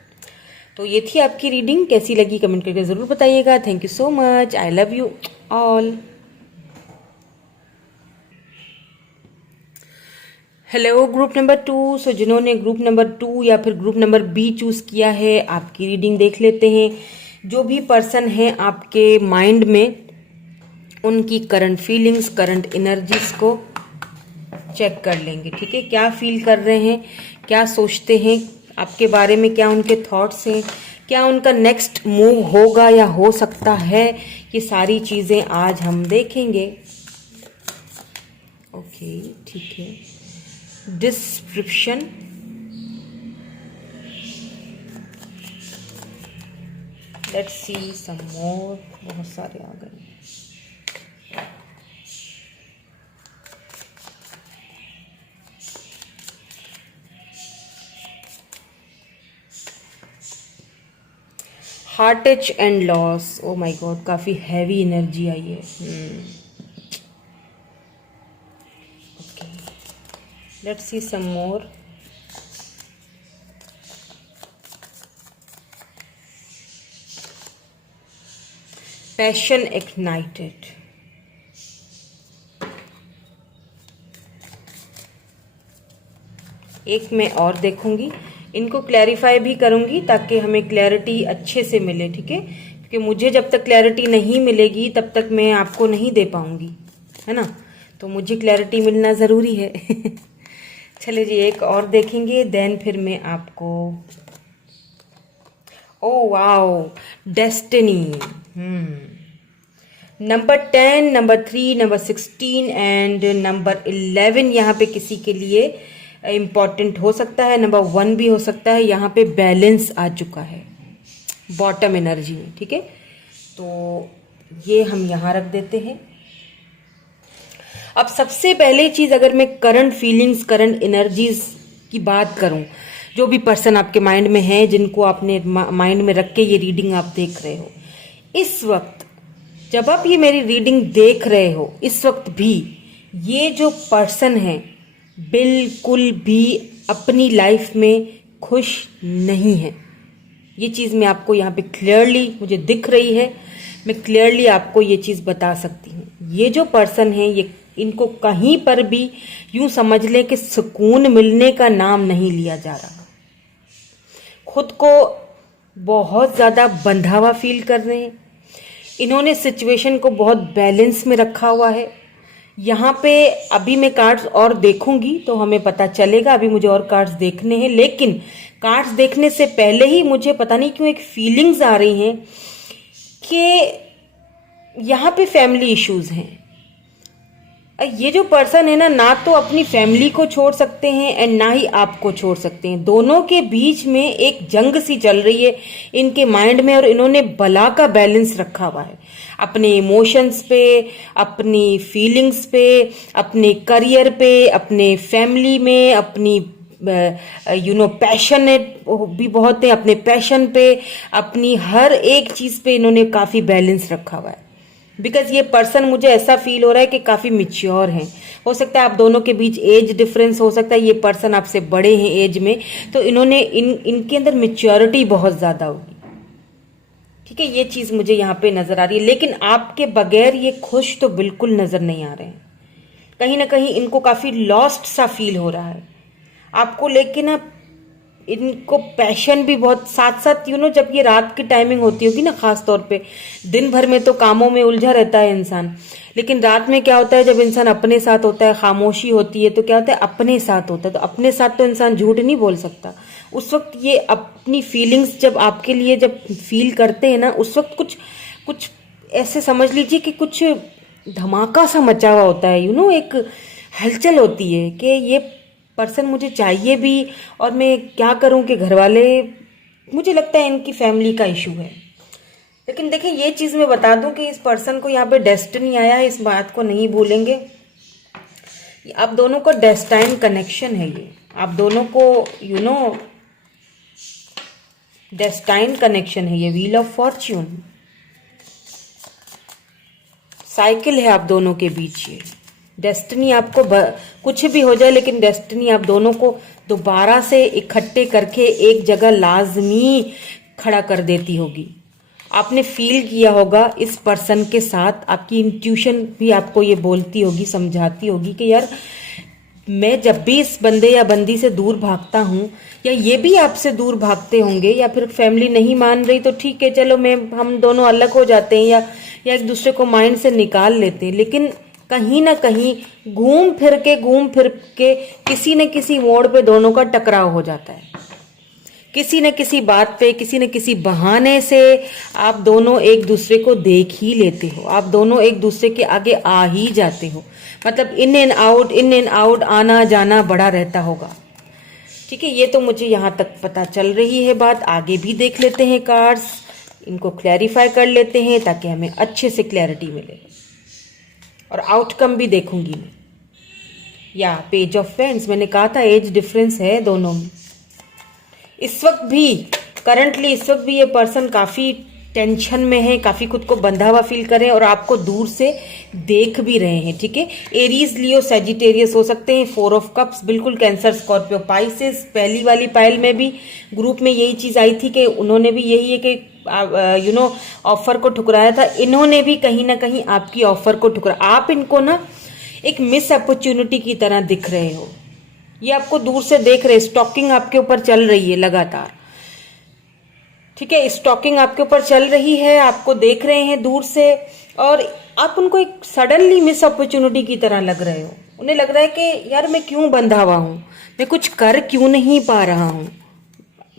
तो ये थी आपकी रीडिंग, कैसी लगी कमेंट करके जरूर बताइएगा। Thank you so much, I love you all. Hello group number 2। सो जिन्होंने ग्रुप नंबर 2 या फिर ग्रुप नंबर बी चूज किया है, आपकी रीडिंग देख लेते हैं। जो भी पर्सन है आपके माइंड में, उनकी करंट फीलिंग्स, करंट एनर्जीज को चेक कर लेंगे, ठीक है। क्या फील कर रहे हैं, क्या सोचते हैं आपके बारे में, क्या उनके थॉट्स हैं, क्या उनका नेक्स्ट मूव होगा या हो सकता है, ये सारी चीजें आज हम देखेंगे। ओके, ठीक है। डिस्क्रिप्शन, लेट्स सी सम मोर, बहुत सारे आ गए। Heart touch and loss, oh my God, काफी हैवी एनर्जी आई है। Okay, let's see some more. Passion ignited, एक मैं और देखूंगी, इनको क्लैरिफाई भी करूंगी ताकि हमें क्लैरिटी अच्छे से मिले, ठीक है। क्योंकि मुझे जब तक क्लैरिटी नहीं मिलेगी तब तक मैं आपको नहीं दे पाऊंगी, है ना। तो मुझे क्लैरिटी मिलना ज़रूरी है। चलिए जी, एक और देखेंगे, देन फिर मैं आपको। Oh wow, destiny. Number 10, number 3, number 16 and number 11 यहाँ पे किसी के लिए इम्पॉर्टेंट हो सकता है, नंबर 1 भी हो सकता है। यहाँ पे बैलेंस आ चुका है बॉटम एनर्जी में, ठीक है। तो ये हम यहाँ रख देते हैं। अब सबसे पहले चीज, अगर मैं करंट फीलिंग्स, करंट एनर्जीज की बात करूं, जो भी पर्सन आपके माइंड में है, जिनको आपने माइंड में रख के ये रीडिंग आप देख रहे हो, इस वक्त जब आप ये मेरी रीडिंग देख रहे हो, इस वक्त भी ये जो पर्सन है बिल्कुल भी अपनी लाइफ में खुश नहीं है। ये चीज मैं आपको यहाँ पे क्लियरली मुझे दिख रही है, मैं क्लियरली आपको ये चीज बता सकती हूँ। ये जो पर्सन है, ये इनको कहीं पर भी यूं समझ लें कि सुकून मिलने का नाम नहीं लिया जा रहा। खुद को बहुत ज्यादा बंधा हुआ फील कर रहे हैं। इन्होंने सिचुएशन को बहुत बैलेंस में रखा हुआ है। यहाँ पे अभी मैं कार्ड्स और देखूंगी तो हमें पता चलेगा, अभी मुझे और कार्ड्स देखने हैं। लेकिन कार्ड्स देखने से पहले ही मुझे पता नहीं क्यों एक फीलिंग्स आ रही हैं कि यहाँ पे फैमिली इश्यूज हैं। ये जो पर्सन है ना तो अपनी फैमिली को छोड़ सकते हैं एंड ना ही आपको छोड़ सकते हैं। दोनों के बीच में एक जंग सी चल रही है इनके माइंड में, और इन्होंने बला का बैलेंस रखा हुआ है अपने इमोशंस पे, अपनी फीलिंग्स पे, अपने करियर पे, अपने फैमिली में, अपनी पैशनेट भी बहुत है, अपने पैशन पे, अपनी हर एक चीज पे इन्होंने काफी बैलेंस रखा हुआ है। बिकॉज ये पर्सन, मुझे ऐसा फील हो रहा है कि काफी मिच्योर हैं। हो सकता है आप दोनों के बीच एज डिफरेंस हो सकता है, ये पर्सन आपसे बड़े हैं एज में, तो इन्होंने इनके अंदर मिच्योरिटी बहुत ज्यादा होगी, ठीक है। ये चीज मुझे यहाँ पे नजर आ रही है। लेकिन आपके बगैर ये खुश तो बिल्कुल नजर नहीं आ रहे हैं। कहीं ना कहीं इनको काफी लॉस्ट सा फील हो रहा है आपको लेके ना। इनको पैशन भी बहुत, साथ साथ जब ये रात की टाइमिंग होती होगी ना, खास तौर पे, दिन भर में तो कामों में उलझा रहता है इंसान, लेकिन रात में क्या होता है, जब इंसान अपने साथ होता है, खामोशी होती है, तो क्या होता है, अपने साथ होता है। तो अपने साथ तो इंसान झूठ नहीं बोल सकता। उस वक्त ये अपनी फीलिंग्स जब आपके लिए जब फील करते हैं ना, उस वक्त कुछ कुछ ऐसे समझ लीजिए कि कुछ धमाका सा मचा हुआ होता है, एक हलचल होती है कि ये पर्सन मुझे चाहिए भी, और मैं क्या करूं कि घर वाले, मुझे लगता है इनकी फैमिली का इशू है। लेकिन देखिए, ये चीज मैं बता दूं कि इस पर्सन को यहाँ पे डेस्टिनी आया है, इस बात को नहीं भूलेंगे आप दोनों का डेस्टाइन कनेक्शन है ये, आप दोनों को डेस्टाइन कनेक्शन है ये, व्हील ऑफ फॉर्च्यून, साइकिल है आप दोनों के बीच ये। डेस्टिनी आपको कुछ भी हो जाए, लेकिन डेस्टिनी आप दोनों को दोबारा से इकट्ठे करके एक जगह लाजमी खड़ा कर देती होगी। आपने फील किया होगा इस पर्सन के साथ, आपकी इंट्यूशन भी आपको ये बोलती होगी, समझाती होगी कि यार मैं जब भी इस बंदे या बंदी से दूर भागता हूँ, या ये भी आपसे दूर भागते होंगे, या फिर फैमिली नहीं मान रही तो ठीक है चलो हम दोनों अलग हो जाते हैं, या एक दूसरे को माइंड से निकाल लेते हैं, लेकिन कहीं ना कहीं घूम फिर के किसी न किसी मोड़ पे दोनों का टकराव हो जाता है। किसी न किसी बात पे, किसी न किसी बहाने से आप दोनों एक दूसरे को देख ही लेते हो, आप दोनों एक दूसरे के आगे आ ही जाते हो। मतलब इन एंड आउट आना जाना बड़ा रहता होगा। ठीक है, ये तो मुझे यहाँ तक पता चल रही है बात। आगे भी देख लेते हैं कार्ड्स, इनको क्लैरिफाई कर लेते हैं ताकि हमें अच्छे से क्लैरिटी मिले, और आउटकम भी देखूंगी मैं। या पेज ऑफ फ्रेंड्स, मैंने कहा था एज डिफरेंस है दोनों में। इस वक्त भी ये पर्सन काफ़ी टेंशन में है, काफ़ी खुद को बंधा हुआ फील कर रहे हैं, और आपको दूर से देख भी रहे हैं। ठीक है, एरीज, लियो, सेजिटेरियस हो सकते हैं। 4 ऑफ कप्स, बिल्कुल कैंसर, स्कॉर्पियो, पाइसेस। पहली वाली पाइल में भी ग्रुप में यही चीज़ आई थी कि उन्होंने भी यही है कि ऑफर को ठुकराया था। इन्होंने भी कहीं ना कहीं आपकी ऑफर को ठुकरा, आप इनको ना एक मिस अपॉर्चुनिटी की तरह दिख रहे हो। ये आपको दूर से देख रहे, स्टॉकिंग आपके ऊपर चल रही है लगातार। ठीक है, स्टॉकिंग आपके ऊपर चल रही है, आपको देख रहे हैं दूर से, और आप उनको एक सडनली मिस अपॉर्चुनिटी की तरह लग रहे हो। उन्हें लग रहा है कि यार मैं क्यों बंधा हुआ हूँ, मैं कुछ कर क्यों नहीं पा रहा हूँ,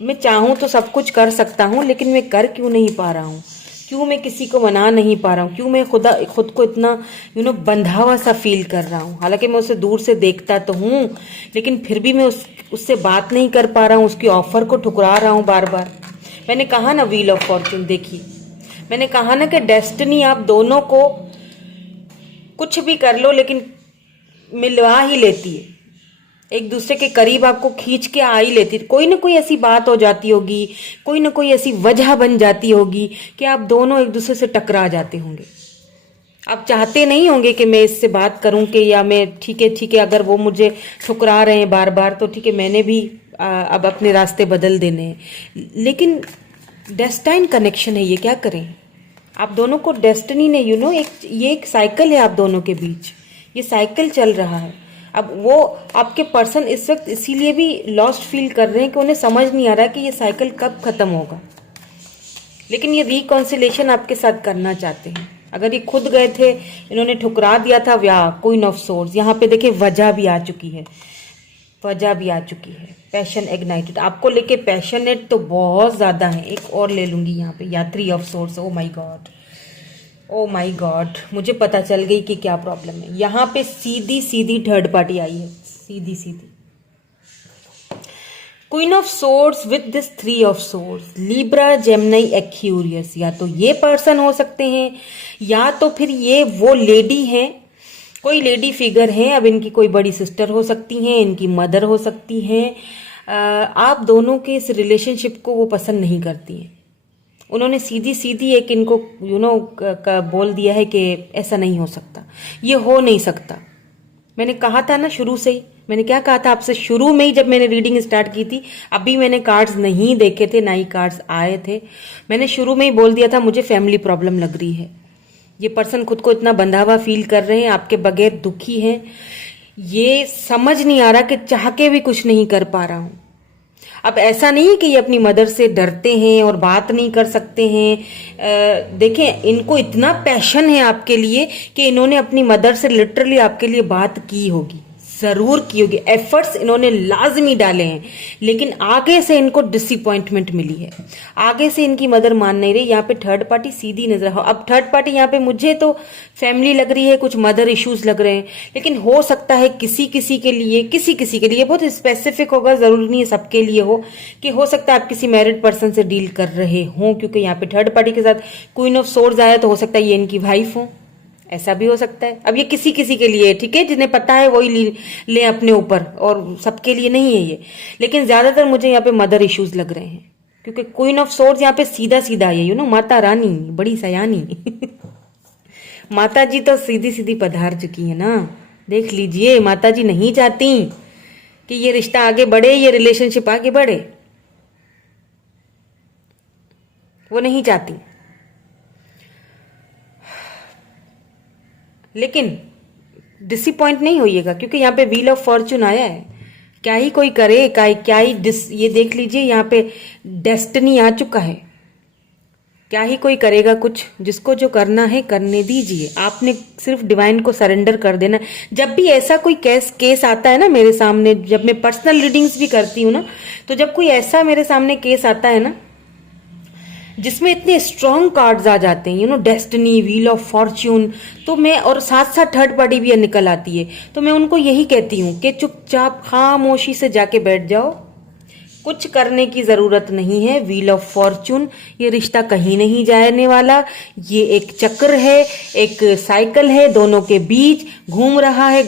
मैं चाहूँ तो सब कुछ कर सकता हूँ लेकिन मैं कर क्यों नहीं पा रहा हूँ, क्यों मैं किसी को मना नहीं पा रहा हूँ, क्यों मैं खुद को इतना बंधा हुआ सा फील कर रहा हूँ। हालांकि मैं उसे दूर से देखता तो हूँ, लेकिन फिर भी मैं उससे बात नहीं कर पा रहा हूँ, उसकी ऑफर को ठुकरा रहा हूँ बार बार। मैंने कहा ना व्हील ऑफ फॉर्च्यून, देखिए मैंने कहा ना कि डेस्टिनी आप दोनों को कुछ भी कर लो लेकिन मिलवा ही लेती है, एक दूसरे के करीब आपको खींच के आ ही लेती है। कोई ना कोई ऐसी बात हो जाती होगी, कोई ना कोई ऐसी वजह बन जाती होगी कि आप दोनों एक दूसरे से टकरा जाते होंगे। आप चाहते नहीं होंगे कि मैं इससे बात करूं कि या मैं ठीक है अगर वो मुझे ठुकरा रहे हैं बार बार तो ठीक है, मैंने भी अब अपने रास्ते बदल देने हैं। लेकिन डेस्टाइन कनेक्शन है ये, क्या करें। आप दोनों को डेस्टिनी ने ये एक साइकिल है आप दोनों के बीच, ये साइकिल चल रहा है। अब वो आपके पर्सन इस वक्त इसीलिए भी लॉस्ट फील कर रहे हैं कि उन्हें समझ नहीं आ रहा कि ये साइकिल कब खत्म होगा, लेकिन ये रिकॉन्सिलेशन आपके साथ करना चाहते हैं। अगर ये खुद गए थे, इन्होंने ठुकरा दिया था, व्या क्वीन ऑफ सोर्स, यहाँ पे देखिए वजह भी आ चुकी है, पैशन इग्नाइटेड, आपको लेके पैशनेट तो बहुत ज्यादा है। एक और ले लूंगी यहाँ पे, या 3 of source. O my God, मुझे पता चल गई कि क्या प्रॉब्लम है। यहाँ पे सीधी थर्ड पार्टी आई है, सीधी queen of swords with this 3 of swords, Libra, Gemini, Aquarius. या तो ये पर्सन हो सकते हैं, या तो फिर ये वो लेडी हैं, कोई लेडी फिगर है। अब इनकी कोई बड़ी सिस्टर हो सकती हैं, इनकी मदर हो सकती हैं। आप दोनों के इस रिलेशनशिप को वो पसंद नहीं करती हैं। उन्होंने सीधी एक इनको बोल दिया है कि ऐसा नहीं हो सकता, ये हो नहीं सकता। मैंने कहा था ना शुरू से ही, मैंने क्या कहा था आपसे शुरू में ही जब मैंने रीडिंग स्टार्ट की थी, अभी मैंने कार्ड्स नहीं देखे थे, ना ही कार्ड्स आए थे। मैंने शुरू में ही बोल दिया था मुझे फैमिली प्रॉब्लम लग रही है। ये पर्सन खुद को इतना बंधा हुआ फील कर रहे हैं, आपके बगैर दुखी हैं। ये समझ नहीं आ रहा कि चाह के भी कुछ नहीं कर पा रहा हूं। अब ऐसा नहीं कि ये अपनी मदर से डरते हैं और बात नहीं कर सकते हैं। देखें, इनको इतना पैशन है आपके लिए कि इन्होंने अपनी मदर से लिटरली आपके लिए बात की होगी, जरूर की होगी, एफर्ट्स इन्होंने लाजमी डाले हैं, लेकिन आगे से इनको डिसअपॉइंटमेंट मिली है। आगे से इनकी मदर मान नहीं रही। यहाँ पे थर्ड पार्टी सीधी नजर हो। अब थर्ड पार्टी यहाँ पे मुझे तो फैमिली लग रही है, कुछ मदर इश्यूज लग रहे हैं, लेकिन हो सकता है किसी के लिए बहुत स्पेसिफिक होगा, जरूरी नहीं है सबके लिए हो, कि हो सकता है आप किसी मैरिड पर्सन से डील कर रहे हो, क्योंकि यहाँ पे थर्ड पार्टी के साथ क्वीन ऑफ सोर्ड्स आया, तो हो सकता है ये इनकी वाइफ हो, ऐसा भी हो सकता है। अब ये किसी किसी के लिए है, ठीक है, जिन्हें पता है वही ले अपने ऊपर, और सबके लिए नहीं है ये। लेकिन ज्यादातर मुझे यहाँ पे मदर इश्यूज लग रहे हैं, क्योंकि क्वीन ऑफ सोर्ड्स यहाँ पे सीधा सीधा है, माता रानी बड़ी सयानी माता जी तो सीधी सीधी पधार चुकी है ना। देख लीजिए, माता जी नहीं चाहती कि ये रिश्ता आगे बढ़े, ये रिलेशनशिप आगे बढ़े, वो नहीं चाहती। लेकिन डिसअपॉइंट नहीं होइएगा, क्योंकि यहाँ पे व्हील ऑफ फॉर्चून आया है। क्या ही कोई करे, क्या ही ये देख लीजिए, यहाँ पे डेस्टिनी आ चुका है। क्या ही कोई करेगा कुछ, जिसको जो करना है करने दीजिए। आपने सिर्फ डिवाइन को सरेंडर कर देना। जब भी ऐसा कोई केस आता है ना मेरे सामने, जब मैं पर्सनल रीडिंग्स भी करती हूँ ना, तो जब कोई ऐसा मेरे सामने केस आता है ना जिसमें इतने स्ट्रॉन्ग कार्ड्स आ जाते हैं, डेस्टिनी, व्हील ऑफ फॉर्च्यून, तो मैं, और साथ साथ थर्ड पार्टी भी निकल आती है, तो मैं उनको यही कहती हूँ कि चुपचाप खामोशी से जाके बैठ जाओ, कुछ करने की जरूरत नहीं है। व्हील ऑफ फॉर्च्यून, ये रिश्ता कहीं नहीं जाने वाला, ये एक चक्र है, एक साइकिल है, दोनों के बीच घूम रहा है,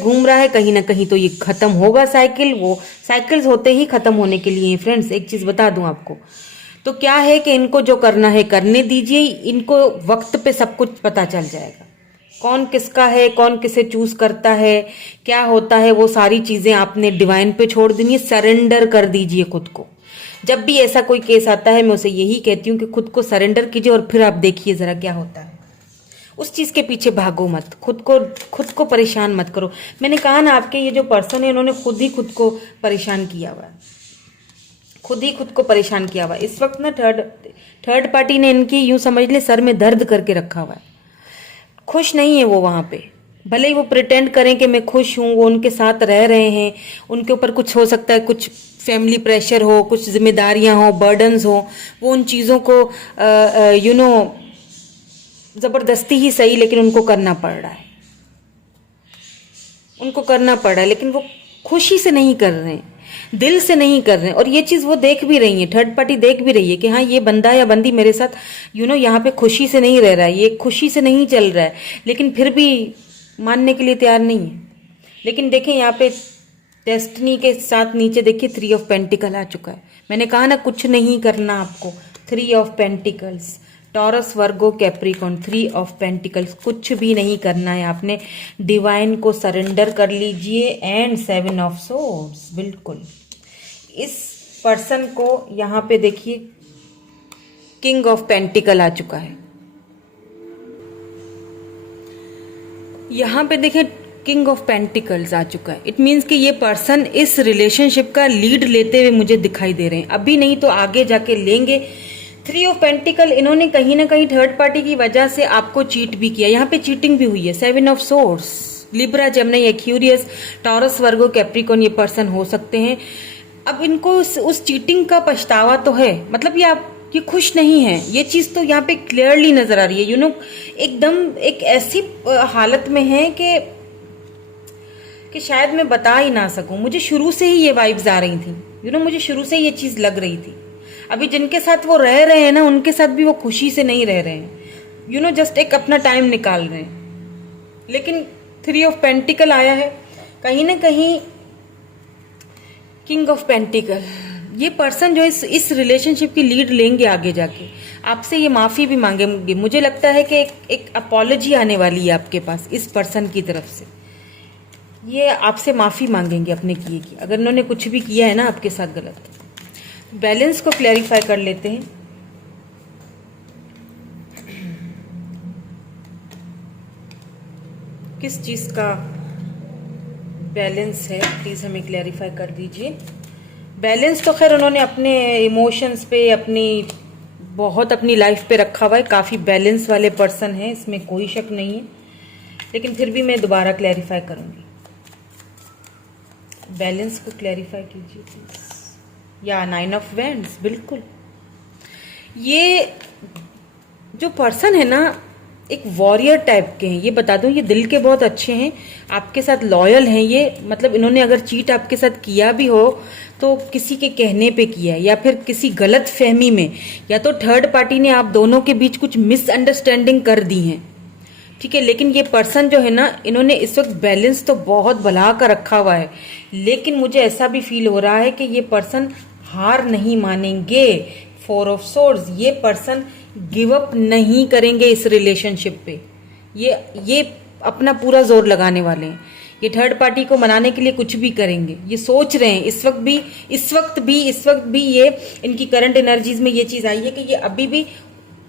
कहीं ना कहीं तो ये खत्म होगा साइकिल। वो साइकिल्स होते ही खत्म होने के लिए फ्रेंड्स। एक चीज बता दूं आपको, तो क्या है कि इनको जो करना है करने दीजिए, इनको वक्त पे सब कुछ पता चल जाएगा, कौन किसका है, कौन किसे चूज करता है, क्या होता है, वो सारी चीजें आपने डिवाइन पे छोड़ देनी, सरेंडर कर दीजिए खुद को। जब भी ऐसा कोई केस आता है, मैं उसे यही कहती हूँ कि खुद को सरेंडर कीजिए, और फिर आप देखिए जरा क्या होता है। उस चीज के पीछे भागो मत, खुद को परेशान मत करो। मैंने कहा ना, आपके ये जो पर्सन है, इन्होंने खुद ही खुद को परेशान किया हुआ है, खुद ही खुद को परेशान किया हुआ है। इस वक्त ना थर्ड पार्टी ने इनकी, यूं समझ ले, सर में दर्द करके रखा हुआ है। खुश नहीं है वो वहां पे, भले ही वो प्रिटेंड करें कि मैं खुश हूं, वो उनके साथ रह रहे हैं, उनके ऊपर कुछ हो सकता है, कुछ फैमिली प्रेशर हो, कुछ जिम्मेदारियां हो, बर्डन्स हो, वो उन चीज़ों को ज़बरदस्ती ही सही, लेकिन उनको करना पड़ रहा है, लेकिन वो खुशी से नहीं कर रहे हैं, दिल से नहीं कर रहे हैं। और ये चीज़ वो देख भी रही है, थर्ड पार्टी देख भी रही है कि हाँ, ये बंदा या बंदी मेरे साथ यहाँ पे खुशी से नहीं रह रहा है, ये खुशी से नहीं चल रहा है, लेकिन फिर भी मानने के लिए तैयार नहीं है। लेकिन देखें यहाँ पे डेस्टिनी के साथ नीचे देखिए 3 ऑफ पेंटिकल आ चुका है। मैंने कहा ना, कुछ नहीं करना आपको। 3 of pentacles, taurus, Virgo, Capricorn, 3 of pentacles, कुछ भी नहीं करना है आपने, डिवाइन को सरेंडर कर लीजिए। एंड 7 ऑफ सोर्ड्स, बिल्कुल इस पर्सन को यहाँ पे देखिए किंग ऑफ पेंटिकल आ चुका है। यहाँ पे देखिए किंग ऑफ पेंटिकल्स आ चुका है। इट मीन्स कि ये पर्सन इस रिलेशनशिप का लीड लेते हुए मुझे दिखाई दे रहे हैं, अभी नहीं तो आगे जाके लेंगे। 3 ऑफ पेंटिकल, इन्होंने कहीं ना कहीं थर्ड पार्टी की वजह से आपको चीट भी किया, यहाँ पे चीटिंग भी हुई है। 7 of swords, Libra, Gemini, Aquarius, taurus, Virgo, Capricorn ये पर्सन हो सकते हैं। अब इनको उस चीटिंग का पछतावा तो है, मतलब ये खुश नहीं है, ये चीज तो यहाँ पे क्लियरली नजर आ रही है। एकदम एक ऐसी हालत में है कि शायद मैं बता ही ना सकूं। मुझे शुरू से ही ये वाइब्स आ रही थी, मुझे शुरू से ही ये चीज लग रही थी। अभी जिनके साथ वो रह रहे हैं ना, उनके साथ भी वो खुशी से नहीं रह रहे हैं, जस्ट एक अपना टाइम निकाल रहे हैं। लेकिन 3 ऑफ पेंटिकल आया है, कहीं ना कहीं किंग ऑफ पेंटिकल, ये पर्सन जो इस रिलेशनशिप की लीड लेंगे आगे जाके, आपसे ये माफी भी मांगेंगे। मुझे लगता है कि एक अपॉलॉजी आने वाली है आपके पास इस पर्सन की तरफ से। ये आपसे माफी मांगेंगे अपने किए की, अगर इन्होंने कुछ भी किया है ना आपके साथ गलत। बैलेंस को क्लैरिफाई कर लेते हैं। किस चीज का बैलेंस है, प्लीज हमें क्लैरिफाई कर दीजिए। बैलेंस तो खैर उन्होंने अपने इमोशंस पे, अपनी लाइफ पे रखा हुआ है, काफी बैलेंस वाले पर्सन है, इसमें कोई शक नहीं है। लेकिन फिर भी मैं दोबारा क्लैरिफाई करूंगी, बैलेंस को क्लैरिफाई कीजिए प्लीज। या 9 ऑफ वैंड्स, बिल्कुल ये जो पर्सन है ना, एक वॉरियर टाइप के हैं। ये बता दूं, ये दिल के बहुत अच्छे हैं, आपके साथ लॉयल हैं ये। मतलब इन्होंने अगर चीट आपके साथ किया भी हो तो किसी के कहने पे किया है, या फिर किसी गलत फहमी में, या तो थर्ड पार्टी ने आप दोनों के बीच कुछ मिसअंडरस्टैंडिंग कर दी है, ठीक है, लेकिन ये पर्सन जो है ना, इन्होंने इस वक्त बैलेंस तो बहुत बना कर रखा हुआ है, लेकिन मुझे ऐसा भी फील हो रहा है कि ये पर्सन हार नहीं मानेंगे। 4 ऑफ सोर्ड्स, ये पर्सन गिव अप नहीं करेंगे इस रिलेशनशिप पे। ये अपना पूरा जोर लगाने वाले हैं। ये थर्ड पार्टी को मनाने के लिए कुछ भी करेंगे, ये सोच रहे हैं इस वक्त भी ये इनकी करंट एनर्जीज में ये चीज आई है कि ये अभी भी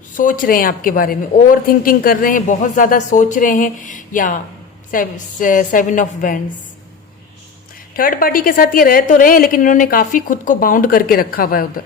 सोच रहे हैं आपके बारे में, ओवर थिंकिंग कर रहे हैं, बहुत ज्यादा सोच रहे हैं। या 7 ऑफ वैंड्स, थर्ड पार्टी के साथ ये रह तो रहे हैं, लेकिन इन्होंने काफी खुद को बाउंड करके रखा हुआ है उधर,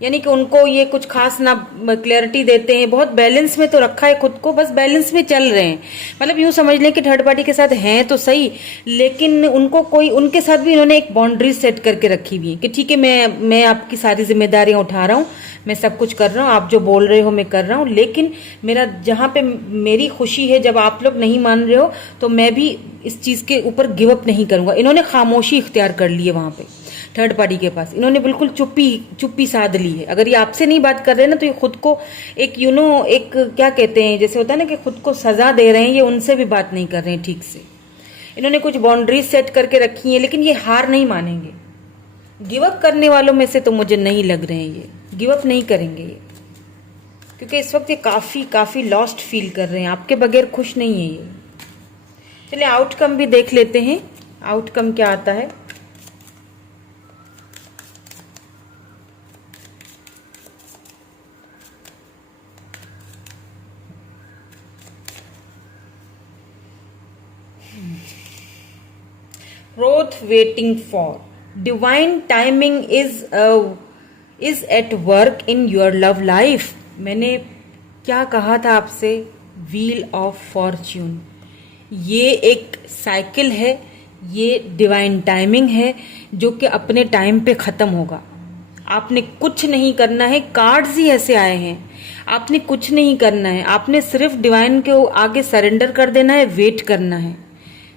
यानी कि उनको ये कुछ खास ना क्लैरिटी देते हैं, बहुत बैलेंस में तो रखा है खुद को, बस बैलेंस में चल रहे हैं। मतलब यूं समझ लें कि थर्ड पार्टी के साथ हैं तो सही, लेकिन उनको कोई, उनके साथ भी इन्होंने एक बाउंड्री सेट करके रखी हुई है कि ठीक है, मैं आपकी सारी जिम्मेदारियां उठा रहा हूँ, मैं सब कुछ कर रहा हूँ, आप जो बोल रहे हो मैं कर रहा हूँ, लेकिन मेरा जहाँ पे मेरी खुशी है, जब आप लोग नहीं मान रहे हो तो मैं भी इस चीज के ऊपर गिव अप नहीं करूंगा। इन्होंने खामोशी इख्तियार कर ली है वहां पे थर्ड पार्टी के पास, इन्होंने बिल्कुल चुप्पी साध ली है। अगर ये आपसे नहीं बात कर रहे हैं ना, तो ये खुद को एक एक क्या कहते हैं, जैसे होता है ना कि खुद को सजा दे रहे हैं, ये उनसे भी बात नहीं कर रहे हैं ठीक से। इन्होंने कुछ बाउंड्रीज सेट करके रखी है, लेकिन ये हार नहीं मानेंगे। गिव अप करने वालों में से तो मुझे नहीं लग रहे हैं, ये गिव अप नहीं करेंगे ये, क्योंकि इस वक्त ये काफी लॉस्ट फील कर रहे हैं, आपके बगैर खुश नहीं है ये। चलिए आउटकम भी देख लेते हैं, आउटकम क्या आता है। Growth waiting for, divine timing is at work in your love life। मैंने क्या कहा था आपसे, व्हील ऑफ फॉर्च्यून, ये एक साइकिल है, ये डिवाइन टाइमिंग है जो कि अपने टाइम पे खत्म होगा। आपने कुछ नहीं करना है, कार्ड्स ही ऐसे आए हैं, आपने कुछ नहीं करना है, आपने सिर्फ डिवाइन के आगे सरेंडर कर देना है, वेट करना है।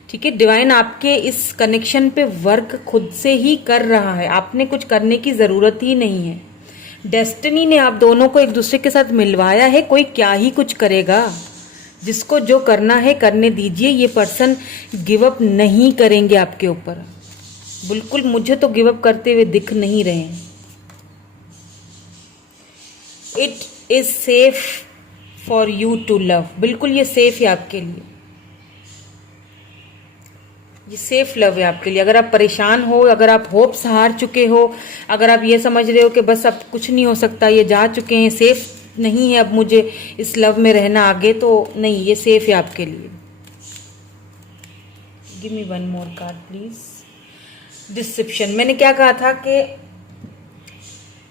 ठीक है, डिवाइन आपके इस कनेक्शन पे वर्क खुद से ही कर रहा है, आपने कुछ करने की जरूरत ही नहीं है। डेस्टिनी ने आप दोनों को एक दूसरे के साथ मिलवाया है, कोई क्या ही कुछ करेगा, जिसको जो करना है करने दीजिए। ये पर्सन गिव अप नहीं करेंगे आपके ऊपर, बिल्कुल मुझे तो गिव अप करते हुए दिख नहीं रहे हैं। It is safe for you to love, बिल्कुल ये सेफ है आपके लिए, ये सेफ लव है आपके लिए। अगर आप परेशान हो, अगर आप होप्स हार चुके हो, अगर आप ये समझ रहे हो कि बस अब कुछ नहीं हो सकता, ये जा चुके हैं, सेफ नहीं है अब मुझे इस लव में रहना आगे, तो नहीं, ये सेफ है आपके लिए। Give me one more card please. Deception, मैंने क्या कहा था कि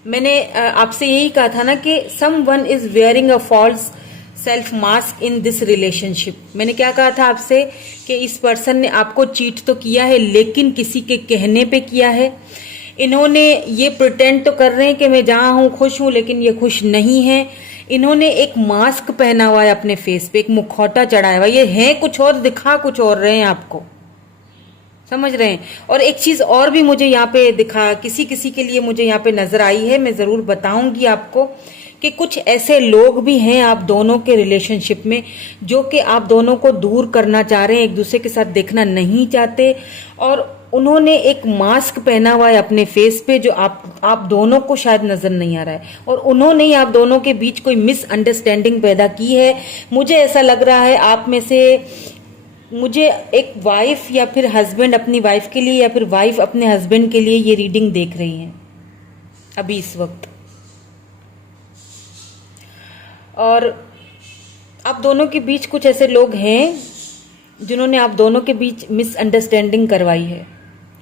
मैंने आपसे यही कहा था ना कि someone is wearing a false self mask in this relationship. मैंने क्या कहा था आपसे कि इस पर्सन ने आपको चीट तो किया है, लेकिन किसी के कहने पे किया है। इन्होंने ये प्रिटेंड तो कर रहे हैं कि मैं जहां हूं खुश हूं, लेकिन ये खुश नहीं है। इन्होंने एक मास्क पहना हुआ है अपने फेस पे, एक मुखौटा चढ़ाया हुआ, ये है कुछ और, दिखा कुछ और रहे हैं आपको, समझ रहे हैं। और एक चीज और भी मुझे यहाँ पे दिखा, किसी किसी के लिए मुझे यहाँ पे नजर आई है, मैं जरूर बताऊंगी आपको कि कुछ ऐसे लोग भी हैं आप दोनों के रिलेशनशिप में जो कि आप दोनों को दूर करना चाह रहे हैं, एक दूसरे के साथ देखना नहीं चाहते, और उन्होंने एक मास्क पहना हुआ है अपने फेस पे जो आप दोनों को शायद नजर नहीं आ रहा है, और उन्होंने ही आप दोनों के बीच कोई मिसअंडरस्टैंडिंग पैदा की है। मुझे ऐसा लग रहा है आप में से मुझे एक वाइफ या फिर हस्बैंड अपनी वाइफ के लिए या फिर वाइफ अपने हस्बैंड के लिए ये रीडिंग देख रही हैं अभी इस वक्त। और आप दोनों के बीच कुछ ऐसे लोग हैं जिन्होंने आप दोनों के बीच मिसअंडरस्टैंडिंग करवाई है,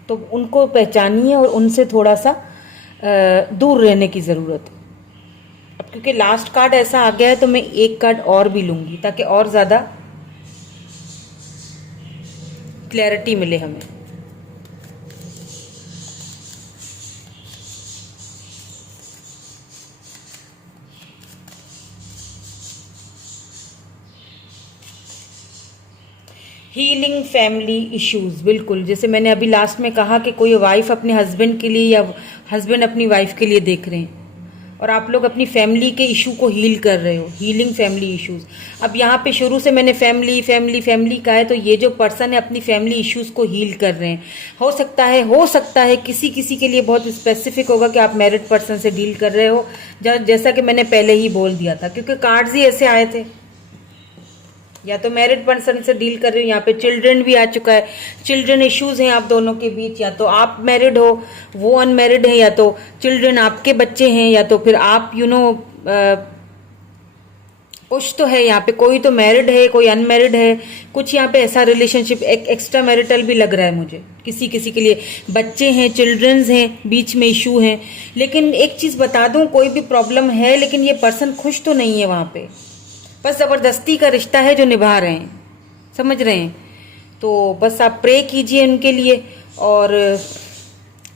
तो उनको पहचानिए और उनसे थोड़ा सा दूर रहने की ज़रूरत है। अब क्योंकि लास्ट कार्ड ऐसा आ गया है तो मैं एक कार्ड और भी लूंगी ताकि और ज़्यादा क्लैरिटी मिले हमें। हीलिंग फैमिली इश्यूज, बिल्कुल जैसे मैंने अभी लास्ट में कहा कि कोई वाइफ अपने हस्बैंड के लिए या हस्बैंड अपनी वाइफ के लिए देख रहे हैं, और आप लोग अपनी फैमिली के इशू को हील कर रहे हो, हीलिंग फैमिली इश्यूज। अब यहाँ पे शुरू से मैंने फैमिली फैमिली फैमिली कहा है, तो ये जो पर्सन है अपनी फैमिली इश्यूज को हील कर रहे हैं। हो सकता है किसी किसी के लिए बहुत स्पेसिफिक होगा कि आप मैरिड पर्सन से डील कर रहे हो, जैसा कि मैंने पहले ही बोल दिया था, क्योंकि कार्ड्स ही ऐसे आए थे। या तो मैरिड पर्सन से डील कर रहे हो, यहाँ पे चिल्ड्रन भी आ चुका है, चिल्ड्रन इश्यूज हैं आप दोनों के बीच। या तो आप मैरिड हो, वो अनमैरिड है, या तो चिल्ड्रन आपके बच्चे हैं, या तो फिर आप कुछ तो है यहाँ पे, कोई तो मैरिड है कोई अनमैरिड है, कुछ यहाँ पे ऐसा रिलेशनशिप एक्स्ट्रा मैरिटल भी लग रहा है मुझे। किसी किसी के लिए बच्चे हैं, चिल्ड्रंस हैं, बीच में इशू हैं। लेकिन एक चीज बता दूं, कोई भी प्रॉब्लम है लेकिन ये पर्सन खुश तो नहीं है वहां पे, बस जबरदस्ती का रिश्ता है जो निभा रहे हैं, समझ रहे हैं। तो बस आप प्रे कीजिए उनके लिए, और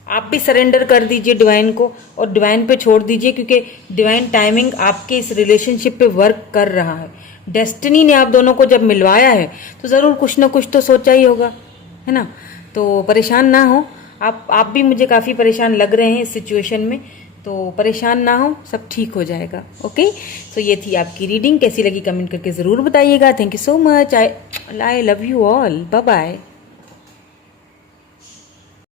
आप भी सरेंडर कर दीजिए डिवाइन को, और डिवाइन पे छोड़ दीजिए, क्योंकि डिवाइन टाइमिंग आपके इस रिलेशनशिप पे वर्क कर रहा है। डेस्टिनी ने आप दोनों को जब मिलवाया है तो ज़रूर कुछ ना कुछ तो सोचा ही होगा, है ना। तो परेशान ना हो आप भी मुझे काफ़ी परेशान लग रहे हैं इस सिचुएशन में, तो परेशान ना हो, सब ठीक हो जाएगा। ओके, तो ये थी आपकी रीडिंग। कैसी लगी कमेंट करके ज़रूर बताइएगा। Thank you so much. I love you all. Bye bye.